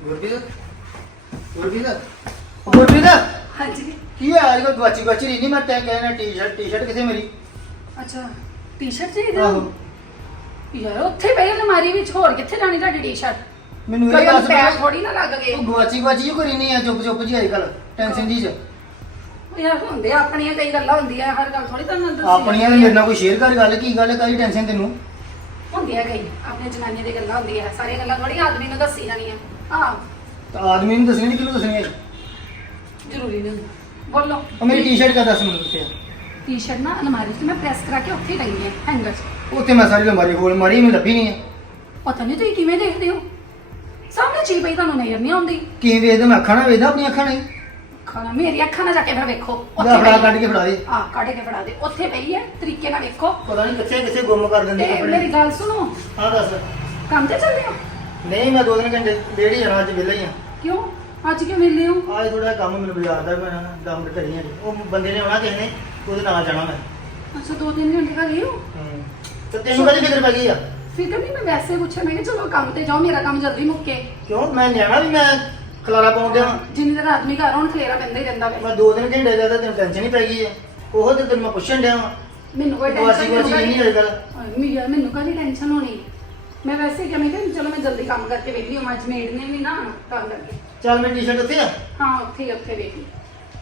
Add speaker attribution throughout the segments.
Speaker 1: ਗੁਰਪ੍ਰੀਤ ਗੁਰਪ੍ਰੀਤ
Speaker 2: ਹਾਂਜੀ।
Speaker 1: ਕੀ ਹੈ ਅੱਜ ਕੱਲ੍ਹ ਗਵਾਚੀ ਰਹਿੰਦੀ ਮੈਂ ਤੈਨੂੰ ਕਹਿਣਾ ਟੀ-ਸ਼ਰਟ ਕਿੱਥੇ ਮੇਰੀ?
Speaker 2: ਅੱਛਾ ਟੀ-ਸ਼ਰਟ ਚਾਹੀਦੀ
Speaker 1: ਆਹੋ
Speaker 2: ਯਾਰ ਉੱਥੇ ਪਈ ਅਲਮਾਰੀ ਵਿੱਚ, ਹੋਰ ਕਿੱਥੇ ਜਾਣੀ ਤੁਹਾਡੀ ਟੀ-ਸ਼ਰਟ?
Speaker 1: ਮੈਨੂੰ ਇਹ
Speaker 2: ਕੋਈ
Speaker 1: ਦੱਸ
Speaker 2: ਪੈਰ ਥੋੜੀ ਨਾ ਲੱਗ ਗਏ।
Speaker 1: ਤੂੰ ਗਵਾਚੀ ਜੋ ਕਰੀ ਨਹੀਂ ਆ ਚੁੱਪ ਜੀ ਅੱਜ ਕੱਲ੍ਹ ਟੈਨਸ਼ਨ ਜੀ ਚ
Speaker 2: ਯਾਰ ਹੁੰਦੇ ਆ ਆਪਣੀਆਂ ਕਈ ਗੱਲਾਂ ਹੁੰਦੀਆਂ, ਹਰ ਗੱਲ ਥੋੜੀ ਤੁਹਾਨੂੰ ਦੱਸੀ
Speaker 1: ਆਪਣੀਆਂ ਨੇ ਮੇਰੇ ਨਾਲ ਕੋਈ ਸ਼ੇਅਰ ਕਰ ਗੱਲ ਕੀ ਗੱਲ ਹੈ ਕਾਹਦੀ ਟੈਨਸ਼ਨ ਤੈਨੂੰ?
Speaker 2: ਹੁੰਦੀਆਂ ਕਈ ਆਪਣੇ ਜਨਾਨੀਆਂ ਦੀ ਗੱਲਾਂ ਹੁੰਦੀਆਂ, ਸਾਰੀਆਂ ਗੱਲਾਂ ਥੋੜੀ ਆਦਮੀ ਨੂੰ ਦੱਸੀ ਜਾਣੀਆਂ। ਆਹ
Speaker 1: ਤਾਂ ਆਦਮੀ ਨੂੰ ਦੱਸਣੀ ਨਹੀਂ ਕਿਹਨੂੰ ਦੱਸਣੀ ਹੈ?
Speaker 2: ਜ਼ਰੂਰੀ ਨਹੀਂ ਹੁੰਦਾ। ਬੋਲੋ।
Speaker 1: ਉਹ ਮੇਰੀ ਟੀ-ਸ਼ਰਟ ਕਾ ਦੱਸ ਮੈਨੂੰ ਕਿੱਥੇ ਆ?
Speaker 2: ਟੀ-ਸ਼ਰਟ ਨਾ ਅਲਮਾਰੀ 'ਚ ਮੈਂ ਪ੍ਰੈਸ ਕਰਾ ਕੇ ਉੱਥੇ ਹੀ ਟੰਗੀ ਹੈ ਹੈਂਗਰ 'ਚ।
Speaker 1: ਉੱਥੇ ਮੈਂ ਸਾਰੀ ਅਲਮਾਰੀ ਖੋਲ ਮਾਰੀ ਮੈਨੂੰ ਲੱਭੀ ਨਹੀਂ ਹੈ।
Speaker 2: ਪਤਾ ਨਹੀਂ ਤੁਸੀਂ ਕਿਵੇਂ ਦੇਖਦੇ ਹੋ, ਸਾਹਮਣੇ ਚੀਜ਼ ਪਈ ਤੁਹਾਨੂੰ ਨਜ਼ਰ ਨਹੀਂ ਆਉਂਦੀ।
Speaker 1: ਕਿਵੇਂ ਵੇਖਦਾ ਮੈਂ ਅੱਖਾਂ ਨਾਲ ਵੇਖਦਾ ਆਪਣੀਆਂ ਅੱਖਾਂ ਨਾਲ?
Speaker 2: ਖਾਣਾ ਮੇਰੀ ਅੱਖਾਂ ਨਾਲ ਜਾ ਕੇ ਫਿਰ ਵੇਖੋ।
Speaker 1: ਜਾ ਫੜਾ ਕੱਢ ਕੇ ਫੜਾ ਦੇ।
Speaker 2: ਆਹ ਕੱਢ ਕੇ ਫੜਾ ਦੇ, ਉੱਥੇ ਪਈ ਹੈ, ਤਰੀਕੇ ਨਾਲ ਵੇਖੋ।
Speaker 1: ਪਤਾ ਨਹੀਂ ਕਿੱਥੇ ਗੁੰਮ ਕਰ ਦਿੰਦੇ
Speaker 2: ਤੇ ਮੇਰੀ ਗੱਲ ਸੁਣੋ,
Speaker 1: ਹਾਂ ਦੱਸ।
Speaker 2: ਕੰਮ ਤੇ ਚੱਲੇ ਹੋ?
Speaker 1: ਨਹੀਂ ਮੈਂ 2-3 ਘੰਟੇ ਡੇਢ ਹੀ ਜਾਣਾ, ਅੱਜ ਵਿਹਲਾ ਹੀ ਆ।
Speaker 2: ਕਿਉਂ ਅੱਜ ਕਿਉਂ ਮਿਲਦੇ ਹੋ?
Speaker 1: ਅੱਜ ਥੋੜਾ ਕੰਮ ਮੈਨੂੰ ਬਾਜ਼ਾਰ ਦਾ, ਮੈਂ 10 ਮਿੰਟ ਘਰੀ ਆ। ਉਹ ਬੰਦੇ ਨੇ ਆਉਣਾ ਕਿਸੇ ਨੇ, ਉਹਦੇ ਨਾਲ ਜਾਣਾ ਮੈਂ।
Speaker 2: ਅੱਛਾ 2-3 ਘੰਟੇ ਦਾ ਗਏ ਹੋ?
Speaker 1: ਤੇ ਤੈਨੂੰ ਕਦੀ ਫਿਕਰ ਪੈ ਗਈ ਆ?
Speaker 2: ਫਿਕਰ ਨਹੀਂ, ਮੈਂ ਵੈਸੇ ਪੁੱਛਿਆ, ਮੈਂ ਕਿਹਾ ਚਲੋ ਕੰਮ ਤੇ ਜਾਓ, ਮੇਰਾ ਕੰਮ ਜਲਦੀ ਮੁੱਕੇ।
Speaker 1: ਕਿਉਂ ਮੈਂ ਨਿਆਣਾ ਵੀ ਮੈਂ ਖਲਾਰਾ ਪਾਉਣ ਡਿਆ ਵਾਂ।
Speaker 2: ਜਿੰਨੀ ਦੇਰ ਆਦਮੀ ਘਰ ਹੁਣ ਖਲੇਰਾ ਪੈਂਦਾ ਹੀ ਰਹਿੰਦਾ ਵੇ।
Speaker 1: ਮੈਂ 2-3 ਘੰਟੇ ਦਾ ਤੈਨੂੰ ਟੈਨਸ਼ਨ ਹੀ ਪੈ ਗਈ ਆ। ਉਹ ਤੇ ਤੈਨੂੰ ਮੈਂ ਪੁੱਛਣ ਡਿਆ ਵਾਂ।
Speaker 2: ਮੈਨੂੰ ਕੋਈ
Speaker 1: ਗਵਾਚੀ
Speaker 2: ਟੈਨਸ਼ਨ
Speaker 1: ਨਹੀਂ ਹੋਈ ਗੱਲ।
Speaker 2: ਮੈਨੂੰ ਕਾਹਦੀ ਟੈਨਸ਼ਨ ਹੋਣੀ? ਮੈਂ ਵੈਸੇ ਕਿਹਾ, ਮੈਂ ਕਿਹਾ ਚਲੋ ਮੈਂ ਜਲਦੀ ਕੰਮ ਕਰਕੇ ਵੇਖਦੀ ਹਾਂ, ਅੱਜ ਮੇਡ ਨੇ ਵੀ ਨਾ ਤਾਂ ਕਰਕੇ।
Speaker 1: ਚੱਲ ਮੇਰੀ ਟੀ-ਸ਼ਰਟ ਉੱਥੇ ਆ?
Speaker 2: ਹਾਂ ਉੱਥੇ ਵੇਖ ਲਈ।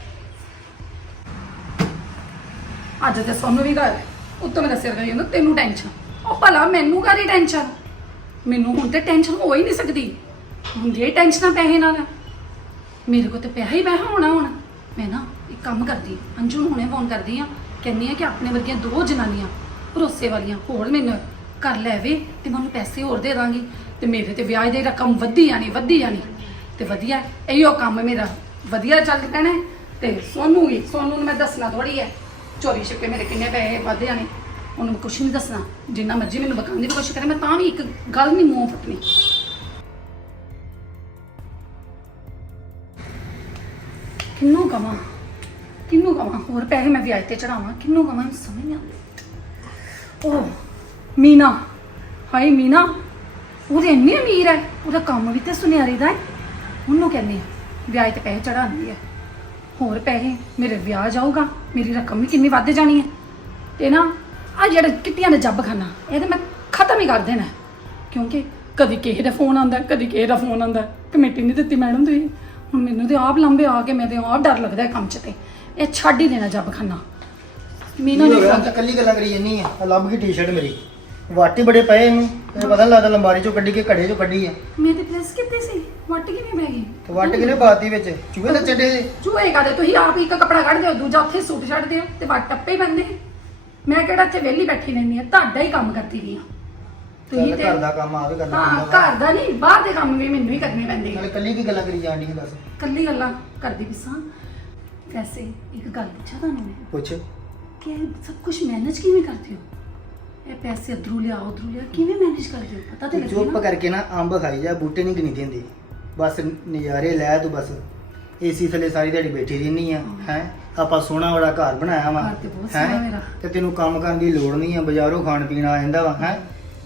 Speaker 2: ਅੱਜ ਤੇ ਸੋਨੂੰ ਵੀ ਘਰ ਉੱਤੋਂ ਮੇਰਾ ਸਿਰ ਕਰੀ ਜਾਂਦਾ ਤੈਨੂੰ ਟੈਨਸ਼ਨ। ਉਹ ਭਲਾ ਮੈਨੂੰ ਕਾਹਦੀ ਟੈਨਸ਼ਨ? ਮੈਨੂੰ ਹੁਣ ਤੇ ਟੈਨਸ਼ਨ ਹੋ ਹੀ ਨਹੀਂ ਸਕਦੀ। ਹੁੰਦੀ ਟੈਨਸ਼ਨਾਂ ਪੈਸੇ ਨਾਲ। ਮੇਰੇ ਕੋਲ ਤੇ ਪੈਸਾ ਹੀ ਪੈਸਾ ਹੋਣਾ ਹੁਣ। ਮੈਂ ਨਾ ਇੱਕ ਕੰਮ ਕਰਦੀ, ਅੰਜੂ ਨੂੰ ਹੁਣੇ ਫੋਨ ਕਰਦੀ ਆ, ਕਹਿੰਦੀ ਆ ਕਿ ਆਪਣੇ ਵਰਗੀਆਂ 2 ਜਨਾਨੀਆਂ ਭਰੋਸੇ ਵਾਲੀਆਂ ਹੋਰ ਮੈਨੂੰ ਕਰ ਲੈਵੇ ਤੇ ਮੈਂ ਉਹਨੂੰ ਪੈਸੇ ਹੋਰ ਦੇ ਦਾਂਗੀ ਤੇ ਮੇਰੇ ਤੇ ਵਿਆਜ ਦੀ ਰਕਮ ਵਧੀ ਜਾਣੀ ਤੇ ਵਧੀਆ ਇਹੋ ਕੰਮ ਮੇਰਾ ਵਧੀਆ ਚੱਲ ਪੈਣਾ। ਤੇ ਸੋਨੂੰ ਨੂੰ ਮੈਂ ਦੱਸਣਾ ਥੋੜੀ ਹੈ ਚੋਰੀ ਛਿਪੇ ਮੇਰੇ ਕਿੰਨੇ ਪੈਸੇ ਵੱਧ ਜਾਣੇ, ਉਹਨੂੰ ਕੁਛ ਨਹੀਂ ਦੱਸਣਾ। ਜਿੰਨਾ ਮਰਜ਼ੀ ਮੈਨੂੰ ਬਕਾਉਣ ਦੀ ਕੋਸ਼ਿਸ਼ ਕਰੇ, ਮੈਂ ਤਾਂ ਵੀ ਇੱਕ ਗੱਲ ਨਹੀਂ ਮੂੰਹ ਫੁੱਟਣੀ। ਕਿੰਨੂੰ ਕਵਾਂ ਹੋਰ ਪੈਸੇ ਮੈਂ ਵਿਆਜ ਤੇ ਚੜਾਵਾਂ, ਕਿੰਨੂੰ ਕਵਾਂ ਸਮਝ ਨਹੀਂ ਆਉਂਦੀ। ਉਹ ਮੀਨਾ, ਹਾਏ ਮੀਨਾ, ਉਹਦੇ ਇੰਨੀ ਅਮੀਰ ਹੈ, ਉਹਦਾ ਕੰਮ ਵੀ ਤੇ ਸੁਨਿਆਰੇ ਦਾ ਹੈ। ਉਹਨੂੰ ਕਹਿੰਦੀ ਆ ਵਿਆਜ ਤੇ ਪੈਸੇ ਚੜਾਉਂਦੀ ਹੈ, ਹੋਰ ਪੈਸੇ ਮੇਰੇ ਵਿਆਜ ਆਊਗਾ, ਮੇਰੀ ਰਕਮ ਵੀ ਕਿੰਨੀ ਵੱਧ ਜਾਣੀ ਹੈ। ਤੇ ਨਾ ਆ ਜਿਹੜਾ ਕਿੱਟੀਆਂ ਦਾ ਜੱਬ ਖਾਨਾ, ਇਹ ਤੇ ਮੈਂ ਖਤਮ ਹੀ ਕਰ ਦੇਣਾ। ਕਿਉਂਕਿ ਕਦੀ ਕਿਸੇ ਦਾ ਫੋਨ ਆਉਂਦਾ, ਕਦੀ ਕਿਸੇ ਦਾ ਫੋਨ ਆਉਂਦਾ। ਕਮੇਟੀ ਨਹੀਂ ਦਿੱਤੀ ਮੈਡਮ ਤੁਸੀਂ, ਹੁਣ ਮੈਨੂੰ ਤੇ ਆਪ ਲੰਬੇ ਆ ਕੇ, ਮੈਂ ਤੇ ਆਪ ਡਰ ਲੱਗਦਾ ਕੰਮ 'ਚ। ਤੇ ਇਹ ਛੱਡ ਹੀ ਦੇਣਾ ਜੱਬ ਖਾਨਾ। ਮੀਨਾ ਨਹੀਂ
Speaker 1: ਕੱਲੀ ਗੱਲਾਂ ਕਰੀ ਜੰਨੀ ਆ। ਲੱਭ ਗਈ ਟੀ-ਸ਼ਰਟ ਮੇਰੀ, ਵਾਟੀ ਬੜੇ ਪਏ ਇਹਨੂੰ, ਤੈਨੂੰ ਪਤਾ ਲੱਗਦਾ ਲੰਬਾਰੀ ਚੋਂ ਕੱਢੀ ਕੇ ਘੜੇ ਚੋਂ ਕੱਢੀ ਆ।
Speaker 2: ਮੈਂ ਤੇ ਪ੍ਰੈਸ ਕੀਤੀ ਸੀ, ਵੱਟ ਕਿਵੇਂ ਪੈ ਗਈ?
Speaker 1: ਤੇ ਵੱਟ ਕਿਨੇ ਬਾਤੀ ਵਿੱਚ ਚੂਹੇ ਦੇ ਚੱਡੇ ਦੇ।
Speaker 2: ਚੂਹੇ ਕਾਦੇ? ਤੁਸੀਂ ਆਪ ਇੱਕ ਕੱਪੜਾ ਕੱਢਦੇ ਹੋ, ਦੂਜਾ ਉੱਥੇ ਸੂਟ ਛੱਡਦੇ ਹੋ ਤੇ ਵੱਟ ਟੱਪੇ ਪੈਂਦੇ। ਮੈਂ ਕਿਹੜਾ ਇੱਥੇ ਵਿਹਲੀ ਬੈਠੀ ਰਹਿੰਦੀ ਆ, ਤੁਹਾਡਾ ਹੀ ਕੰਮ ਕਰਦੀ ਰਹੀ ਆ।
Speaker 1: ਤੁਸੀਂ ਘਰ ਦਾ ਕੰਮ ਆ ਵੀ ਕਰਨਾ
Speaker 2: ਹਾਂ,
Speaker 1: ਪੈਂਦਾ।
Speaker 2: ਘਰ ਦਾ ਨਹੀਂ, ਬਾਹਰ ਦੇ ਕੰਮ ਵੀ ਮੈਨੂੰ ਹੀ ਕਰਨੇ ਪੈਂਦੇ।
Speaker 1: ਨਾਲੇ ਕੱਲੀ ਕੀ ਗੱਲਾਂ ਕਰੀ ਜਾਂਦੀ ਹੈ ਦੱਸ?
Speaker 2: ਕੱਲੀ ਗੱਲਾਂ ਕਰਦੀ ਵੀ ਸਾਂ। ਵੈਸੇ ਇੱਕ ਗੱਲ ਪੁੱਛਾਂ ਤੁਹਾਨੂੰ ਮੈਂ,
Speaker 1: ਪੁੱਛ।
Speaker 2: ਕਿ ਸਭ ਕੁਝ ਮੈਨੇਜ ਕਿਵੇਂ ਕਰਦੇ ਹੋ? ਇਹ ਪੈਸੇ ਉਧਰੋਂ ਲਿਆ ਕਿਵੇਂ ਮੈਨੇਜ ਕਰਦੇ ਹੋ? ਪਤਾ ਤੇ ਲੱਗੇ
Speaker 1: ਚੁੱਪ
Speaker 2: ਨਾ।
Speaker 1: ਕਰਕੇ ਨਾ ਅੰਬ ਖਾਈ ਜਾ, ਬੂਟੇ ਨਹੀਂ ਗਿਣੀ ਦਿੰਦੀ। ਬਸ ਨਜ਼ਾਰੇ ਲੈ ਤੂੰ, ਬਸ ਏਸੀ ਥੱਲੇ ਸਾਰੀ ਦਿਹਾੜੀ ਬੈਠੀ ਰਹਿਨੀ ਆ। ਹੈ ਆਪਾਂ ਸੋਹਣਾ ਬੜਾ ਘਰ ਬਣਾਇਆ ਵਾ,
Speaker 2: ਘਰ ਤੇ ਬਹੁਤ ਸੋਹਣਾ ਮੇਰਾ।
Speaker 1: ਤੇ ਤੈਨੂੰ ਕੰਮ ਕਰਨ ਦੀ ਲੋੜ ਨਹੀਂ ਆ, ਬਾਜ਼ਾਰੋਂ ਖਾਣ ਪੀਣ ਆ ਜਾਂਦਾ ਵਾ। ਹੈ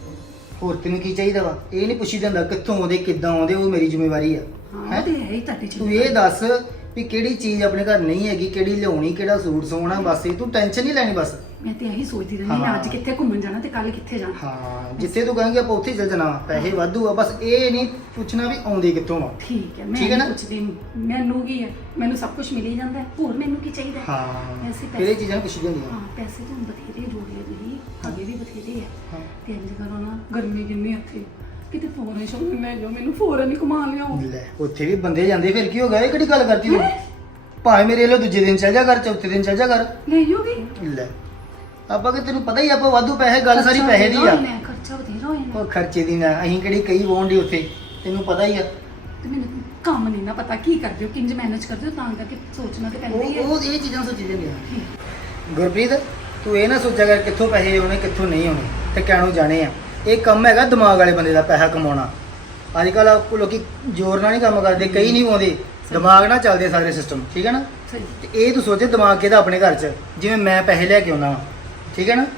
Speaker 1: ਹੋਰ ਤੈਨੂੰ ਕੀ ਚਾਹੀਦਾ ਵਾ? ਇਹ ਨਹੀਂ ਪੁੱਛੀ ਜਾਂਦਾ ਕਿੱਥੋਂ ਆਉਂਦੇ ਕਿੱਦਾਂ ਆਉਂਦੇ, ਉਹ ਮੇਰੀ ਜ਼ਿੰਮੇਵਾਰੀ ਆ।
Speaker 2: ਹਾਂ ਤੇ ਹੈ ਹੀ ਤੁਹਾਡੀ
Speaker 1: ਤੂੰ ਇਹ ਦੱਸ ਵੀ ਕਿਹੜੀ ਚੀਜ਼ ਆਪਣੇ ਘਰ ਨਹੀਂ ਹੈਗੀ, ਕਿਹੜੀ ਲਿਆਉਣੀ, ਕਿਹੜਾ ਸੂਟ ਸਵਾਉਣਾ, ਬਸ ਇਹ ਤੂੰ ਟੈਨਸ਼ਨ ਨਹੀਂ ਲੈਣੀ। ਬਸ
Speaker 2: ਮੈਂ ਤੇ ਇਹੀ ਸੋਚਦੀ ਰਹਿੰਦੀ ਹਾਂ, ਅੱਜ ਕਿੱਥੇ ਘੁੰਮਣ ਜਾਣਾ ਤੇ ਕੱਲ ਕਿੱਥੇ ਜਾਣਾ।
Speaker 1: ਹਾਂ, ਜਿੱਥੇ ਤੂੰ ਕਹਾਂਗੇ ਆਪਾਂ ਉੱਥੇ ਚੱਲ ਜਾਣਾ, ਪੈਸੇ ਵਾਧੂ ਆ। ਬਸ ਇਹ ਨਹੀਂ ਪੁੱਛਣਾ ਵੀ ਆਉਂਦੇ ਕਿੱਥੋਂ ਆ।
Speaker 2: ਠੀਕ ਹੈ, ਮੈਂ
Speaker 1: ਠੀਕ ਹੈ ਨਾ?
Speaker 2: ਨਹੀਂ ਪੁੱਛਦੀ, ਮੈਨੂੰ ਕੀ ਹੈ, ਮੈਨੂੰ ਸਭ ਕੁਝ ਮਿਲ ਹੀ ਜਾਂਦਾ ਹੈ, ਹੋਰ ਮੈਨੂੰ ਕੀ ਚਾਹੀਦਾ ਹੈ?
Speaker 1: ਹਾਂ,
Speaker 2: ਐਸੇ
Speaker 1: ਫਿਰ ਇਹ ਚੀਜ਼ਾਂ ਪੁੱਛੀ ਜਾਂਦੀਆਂ।
Speaker 2: ਹਾਂ, ਪੈਸੇ ਤਾਂ ਬਥੇਰੇ ਜੋੜੇ ਤੁਸੀਂ, ਅੱਗੇ ਵੀ ਬਥੇਰੇ ਹੈ।
Speaker 1: ਹਾਂ।
Speaker 2: ਤੇ ਇੰਜ ਕਰੋ ਨਾ, ਗਰਮੀ ਕਿੰਨੀ ਇੱਥੇ, ਕਿਤੇ ਫੋਰਨ ਸ਼ੋਪਿੰਗ ਲੈ ਜਾਓ, ਮੈਨੂੰ ਫੋਰਨ ਹੀ ਘੁਮਾ ਲਿਆਓ।
Speaker 1: ਲੈ ਉੱਥੇ ਵੀ ਬੰਦੇ ਜਾਂਦੇ, ਫਿਰ ਕੀ ਹੋ ਗਿਆ? ਇਹ ਕਿਹੜੀ ਗੱਲ ਕਰਦੀ ਤੂੰ? ਭਾਵੇਂ ਮੇਰੇ ਵੱਲੋਂ ਦੂਜੇ ਦਿਨ ਚੱਲ ਜਾ ਕਰ, ਚੌਥੇ ਦਿਨ ਚੱਲ ਜਾ ਕਰ।
Speaker 2: ਲੈ ਜਾਓਗੇ?
Speaker 1: ਲੈ ਆਪਾਂ ਕਿ ਤੈਨੂੰ ਪਤਾ ਹੀ ਆਪਾਂ ਵਾਧੂ ਪੈਸੇ, ਗੱਲ ਸਾਰੀ ਪੈਸੇ ਦੀ ਆ।
Speaker 2: ਖਰਚਾ ਬਥੇਰਾ ਹੋਇਆ।
Speaker 1: ਉਹ ਖਰਚੇ ਦੀ ਨਾ, ਅਸੀਂ ਕਿਹੜੀ ਕਈ ਵਾਉਂਦੇ ਉੱਥੇ, ਤੈਨੂੰ ਪਤਾ ਹੀ ਆ।
Speaker 2: ਤੇ ਮੈਨੂੰ ਕੰਮ ਨਹੀਂ ਨਾ ਪਤਾ ਕੀ ਕਰਦੇ ਹੋ, ਕਿੰਜ ਮੈਨੇਜ ਕਰਦੇ ਹੋ, ਤਾਂ ਕਰਕੇ ਸੋਚਣਾ ਤੇ ਪੈਂਦਾ ਹੀ ਹੈ।
Speaker 1: ਉਹ ਇਹ ਚੀਜ਼ਾਂ ਸੋਚੀ ਜਾਂਦੀਆਂ। ਗੁਰਪ੍ਰੀਤ ਤੂੰ ਇਹ ਨਾ ਸੋਚਿਆ ਕਰ ਕਿੱਥੋਂ ਪੈਸੇ ਆਉਣੇ ਕਿੱਥੋਂ ਨਹੀਂ ਆਉਣੇ ਤੇ ਕਿਹਨੂੰ ਜਾਣੇ ਆ। ਇਹ ਕੰਮ ਹੈਗਾ ਦਿਮਾਗ ਵਾਲੇ ਬੰਦੇ ਦਾ, ਪੈਸਾ ਕਮਾਉਣਾ। ਅੱਜ ਕੱਲ੍ਹ ਲੋਕੀ ਜ਼ੋਰ ਨਾਲ ਨਹੀਂ ਕੰਮ ਕਰਦੇ, ਕਈ ਨਹੀਂ ਆਉਂਦੇ, ਦਿਮਾਗ ਨਾਲ ਚੱਲਦੇ ਸਾਰੇ ਸਿਸਟਮ। ਠੀਕ ਹੈ ਨਾ? ਤੇ ਇਹ ਤੂੰ ਸੋਚੇ ਦਿਮਾਗ ਕਿਹਦਾ ਆਪਣੇ ਘਰ 'ਚ, ਜਿਵੇਂ ਮੈਂ ਪੈਸੇ ਲੈ ਕੇ ਆਉਣਾ ਵਾ। ਠੀਕ ਹੈ ਨਾ?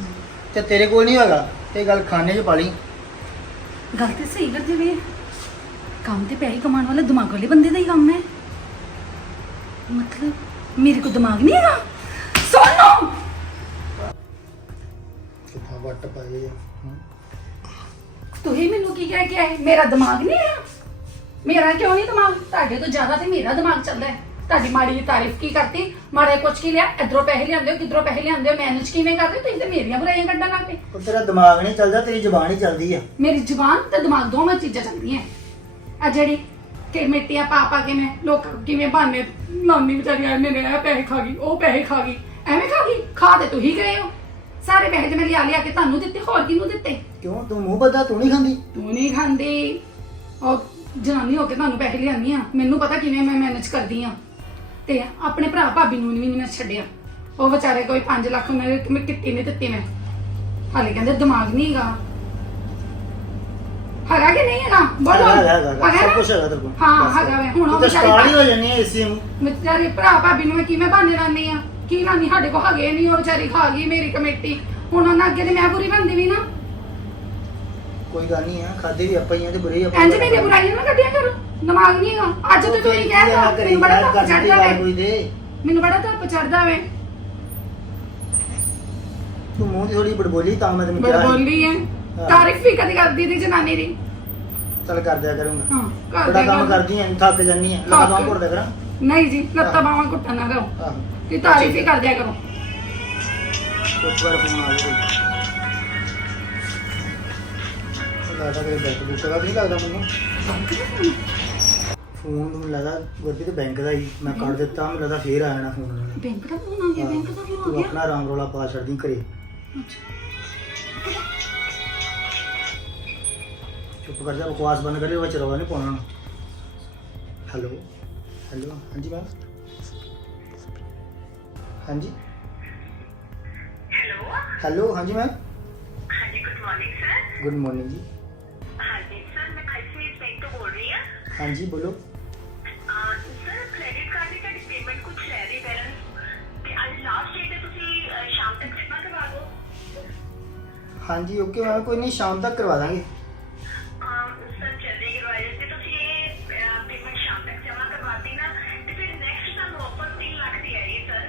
Speaker 1: ਤੇ ਤੇਰੇ ਕੋਲ ਨਹੀਂ ਹੈਗਾ, ਤੇ ਗੱਲ ਖਾਨੇ 'ਚ ਪਾ ਲਈ।
Speaker 2: ਗੱਲ ਤੇ ਸਹੀ ਕਰਦੇ ਵੀ ਕੰਮ ਤੇ ਪੈਸੇ ਕਮਾਉਣ ਵਾਲਾ ਦਿਮਾਗ ਵਾਲੇ ਬੰਦੇ ਦਾ ਹੀ ਕੰਮ ਹੈ। ਮਤਲਬ ਮੇਰੇ ਕੋਲ ਦਿਮਾਗ ਨਹੀਂ ਹੈਗਾ। ਸੋਨੋ
Speaker 1: ਕਿੱਥਾ ਵੱਟ ਪਾਏ ਆ
Speaker 2: ਤੁਸੀਂ ਮੈਨੂੰ ਕੀ ਕਹਿ ਕੇ ਆਏ? ਮੇਰਾ ਦਿਮਾਗ ਨਹੀਂ ਹੈ। ਮੇਰਾ ਕਿਉਂ ਨਹੀਂ ਦਿਮਾਗ? ਤੁਹਾਡੇ ਤੋਂ ਜ਼ਿਆਦਾ ਤੇ ਮੇਰਾ ਦਿਮਾਗ ਚੱਲਦਾ ਹੈ। ਤੁਹਾਡੀ ਮਾੜੀ ਦੀ ਤਾਰੀਫ ਕੀ ਕਰਤੀ, ਮਾੜਾ ਕੁਛ ਕੀ ਲਿਆ, ਇਧਰੋਂ ਪੈਸੇ ਲਿਆਉਂਦੇ ਹੋ, ਕਿਧਰੋਂ ਪੈਸੇ ਲਿਆਉਂਦੇ ਹੋ, ਮੈਨੇਜ ਕਿਵੇਂ ਕਰਦੇ ਹੋ? ਤੁਸੀਂ ਤੇ ਮੇਰੀਆਂ ਬੁਰਾਈਆਂ ਕੱਢਣ ਲੱਗ ਪਏ।
Speaker 1: ਉਹ ਤੇਰਾ ਦਿਮਾਗ ਨਹੀਂ ਚੱਲਦਾ, ਤੇਰੀ ਜ਼ੁਬਾਨ ਹੀ ਚੱਲਦੀ ਆ।
Speaker 2: ਮੇਰੀ ਜ਼ੁਬਾਨ ਤੇ ਦਿਮਾਗ ਦੋਵਾਂ ਚੀਜ਼ਾਂ ਚੱਲਦੀਆਂ ਆ। ਜਿਹੜੀ ਕਿ ਮਿੱਟੀਆਂ ਪਾ ਪਾ ਕੇ ਮੈਂ ਲੋਕ ਕਿਵੇਂ ਬਹਾਨੇ, ਨਾਨੀ ਵਿਚਾਰੀ ਐ ਮੇਰੇ ਇਹ ਪੈਸੇ ਖਾ ਗਈ, ਉਹ ਪੈਸੇ ਖਾ ਗਈ, ਐਵੇਂ ਖਾ ਗਈ। ਖਾ ਤੇ ਤੁਸੀਂ ਗਏ ਹੋ। ਸਾਰੇ ਪੈਸੇ ਤੇ ਮੈਂ ਲਿਆ ਲਿਆ ਕੇ ਤੁਹਾਨੂੰ ਦਿੱਤੇ, ਹੋਰ ਕਿਹਨੂੰ ਦਿੱਤੇ?
Speaker 1: ਕਿਉਂ ਤੂੰ ਮੂੰਹ ਬੱਦਾ ਤੂੰ ਨਹੀਂ ਖਾਂਦੀ?
Speaker 2: ਤੂੰ ਨਹੀਂ ਖਾਂਦੀ। ਉਹ ਜਨਾਨੀ ਹੋ ਕੇ ਤੁਹਾਨੂੰ ਪੈਸੇ ਲਿਆਨੀ ਆ, ਮੈਨੂੰ ਪਤਾ ਕਿਵੇਂ ਮੈਂ ਮੈਨੇਜ ਕਰਦੀ ਆ। ਤੇ ਆਪਣੇ ਭਰਾ ਭਾਬੀ ਨੂੰ ਵੀ ਨਹੀਂ ਮੈਂ ਛੱਡਿਆ। ਉਹ ਵਿਚਾਰੇ ਕੋਈ 5 ਲੱਖ ਮੈਂ ਕਿੱਤੀ ਨਹੀਂ ਦਿੱਤੀ। ਮੈਂ ਹਾਲੇ ਕਹਿੰਦੇ ਦਿਮਾਗ ਨਹੀਂ ਹੈਗਾ। ਹੈਗਾ ਕਿ ਨਹੀਂ ਹੈਗਾ? ਬੋਲੋ।
Speaker 1: ਸਭ ਕੁਝ ਹੈਗਾ ਤੇਰੇ ਕੋਲ।
Speaker 2: ਹਾਂ ਹੈਗਾ ਵੇ। ਹੁਣ ਉਹ
Speaker 1: ਤਾਂ ਸਟਾਰਟ ਹੀ ਹੋ ਜਾਨੀ ਹੈ ਇਸੇ ਨੂੰ।
Speaker 2: ਵਿਚਾਰੇ ਭਰਾ ਭਾਬੀ ਨੂੰ ਮੈਂ ਕਿਵੇਂ ਬਹਾਨੇ ਲਾਨੀ ਆ? ਕੀ ਲਾਨੀ? ਸਾਡੇ ਕੋਲ ਹੈਗੇ ਨਹੀਂ। ਉਹ ਵਿਚਾਰੀ ਖਾ ਗਈ ਮੇਰੀ ਕਮੇਟੀ। ਹੁਣ ਉਹਨਾਂ ਅੱਗੇ ਤੇ ਮੈਂ ਬੁਰੀ ਬਣਦੀ ਵੀ ਨਾ।
Speaker 1: ਕੋਈ ਗੱਲ ਨਹੀਂ ਆ, ਖਾਦੇ ਵੀ ਆਪਾਂ ਹੀ ਆ ਤੇ ਬੁਰੇ ਹੀ ਆਪਾਂ।
Speaker 2: ਇੰਜ ਮੇਰੀ ਬੁਰਾਈਆਂ ਨਾ ਕੱਢਿਆ ਕਰੋ। ਦਿਮਾਗ ਨਹੀਂ ਹੈਗਾ। ਅੱਜ ਤੇ ਤੁਸੀਂ ਕਹਿ ਦੋ ਮੈਨੂੰ ਬੜਾ ਧੱਪ ਚੜਦਾ ਵੇ। ਮੈਨੂੰ ਬੜਾ ਧੱਪ ਚੜਦਾ ਵੇ।
Speaker 1: ਤੂੰ ਮੂੰਹ ਦੀ ਥੋੜੀ ਬੜਬੋਲੀ ਤਾਂ ਮੈਂ ਤੈਨੂੰ ਕਿਹਾ।
Speaker 2: ਬੜਬੋਲੀ ਹੈ। ਤਾਰੀਫ ਵੀ ਕਦੀ ਕਰਦੀ ਦੀ ਜਨਾਨੀ ਦੀ।
Speaker 1: ਚੱਲ ਕਰ ਦਿਆ ਕਰੂੰਗਾ।
Speaker 2: ਹਾਂ ਕਰ
Speaker 1: ਬੜਾ
Speaker 2: ਦਿਆ
Speaker 1: ਕੰਮ
Speaker 2: ਕਰੋ।
Speaker 1: ਕਰਦੀ ਐ, ਥੱਕ ਜਾਨੀ ਐ। ਲੱਤਾਂ ਬਾਹਾਂ ਘੁੱਟਦਾ ਕਰਾਂ।
Speaker 2: ਨਹੀਂ ਜੀ, ਲੱਤਾਂ ਬਾਹਾਂ ਘੁੱਟਣ ਨਾ ਕਰੋ।
Speaker 1: ਆਹੋ
Speaker 2: ਤੇ ਤਾਰੀਫ ਹੀ ਕਰ ਦਿਆ ਕਰੋ।
Speaker 1: ਚੁੱਪ ਕਰ ਫੋਨ ਆ ਗਿਆ। ਲੱਗਦਾ ਕਿ ਬੈਂਕ ਬੁੱਕ ਦਾ ਨਹੀਂ ਲੱਗਦਾ ਮੈਨੂੰ। ਫੋਨ ਨੂੰ ਲੱਗਦਾ ਗੁਰਦੀ ਤੇ ਬੈਂਕ ਦਾ ਹੀ ਮੈਂ ਕੱਢ ਦਿੱਤਾ। ਮੈਨੂੰ ਲੱਗਦਾ ਫੇਰ ਆ ਜਾਣਾ ਫੋਨ।
Speaker 2: ਬੈਂਕ ਦਾ ਫੋਨ ਆ ਗਿਆ। ਬੈਂਕ ਦਾ ਫੋਨ ਆ
Speaker 1: ਤੂੰ
Speaker 2: ਗਿਆ।
Speaker 1: ਆਪਣਾ ਆਰਾਮ ਰੋਲਾ ਪਾ ਛੱਡਦੀ ਘਰੇ। ਚੁੱਪ ਕਰ ਜਾ, ਬਕਵਾਸ ਬੰਦ ਕਰੇ। ਵਿੱਚ ਰੌਲਾ ਨਹੀਂ ਪਾਉਣਾ। ਹੈਲੋ ਹੈਲੋ ਹਾਂਜੀ ਮੈਮ। ਹਾਂਜੀ ਹੈਲੋ ਹਾਂਜੀ ਮੈਮ।
Speaker 3: ਹਾਂਜੀ good morning sir.
Speaker 1: Good morning ਜੀ।
Speaker 3: ਹਾਂਜੀ ਸਰ, ਮੈਂ ਆਈਸੀਆਈਸੀ ਬੈਂਕ ਤੋਂ ਬੋਲ ਰਹੀ ਹਾਂ।
Speaker 1: ਹਾਂਜੀ ਬੋਲੋ।
Speaker 3: ਸਰ ਕ੍ਰੈਡਿਟ ਕਾਰਡ ਦੀ ਤੁਹਾਡੀ ਪੇਮੈਂਟ ਕੁਝ ਰਹਿ ਗਈ ਬੈਲੈਂਸ ਤੇ ਅੱਜ ਲਾਸਟ ਡੇ ਤੇ ਤੁਸੀਂ ਸ਼ਾਮ ਤੱਕ ਜਮ੍ਹਾਂ ਕਰਵਾ ਦਿਓ।
Speaker 1: ਹਾਂਜੀ ਓਕੇ ਮੈਮ, ਕੋਈ ਨਹੀਂ ਸ਼ਾਮ ਤੱਕ ਕਰਵਾ ਦਾਂਗੇ।
Speaker 3: ਸਰ ਜਲਦੀ ਕਰਵਾਇਓ ਤੇ ਤੁਸੀਂ ਇਹ ਪੇਮੈਂਟ ਸ਼ਾਮ ਤੱਕ ਜਮ੍ਹਾਂ ਕਰਵਾਤੀ ਨਾ ਤੇ ਫਿਰ ਨੈਕਸਟ ਤੁਹਾਨੂੰ ਆਫਰ 3 ਲੱਖ ਦੀ ਆਏਗੀ ਸਰ।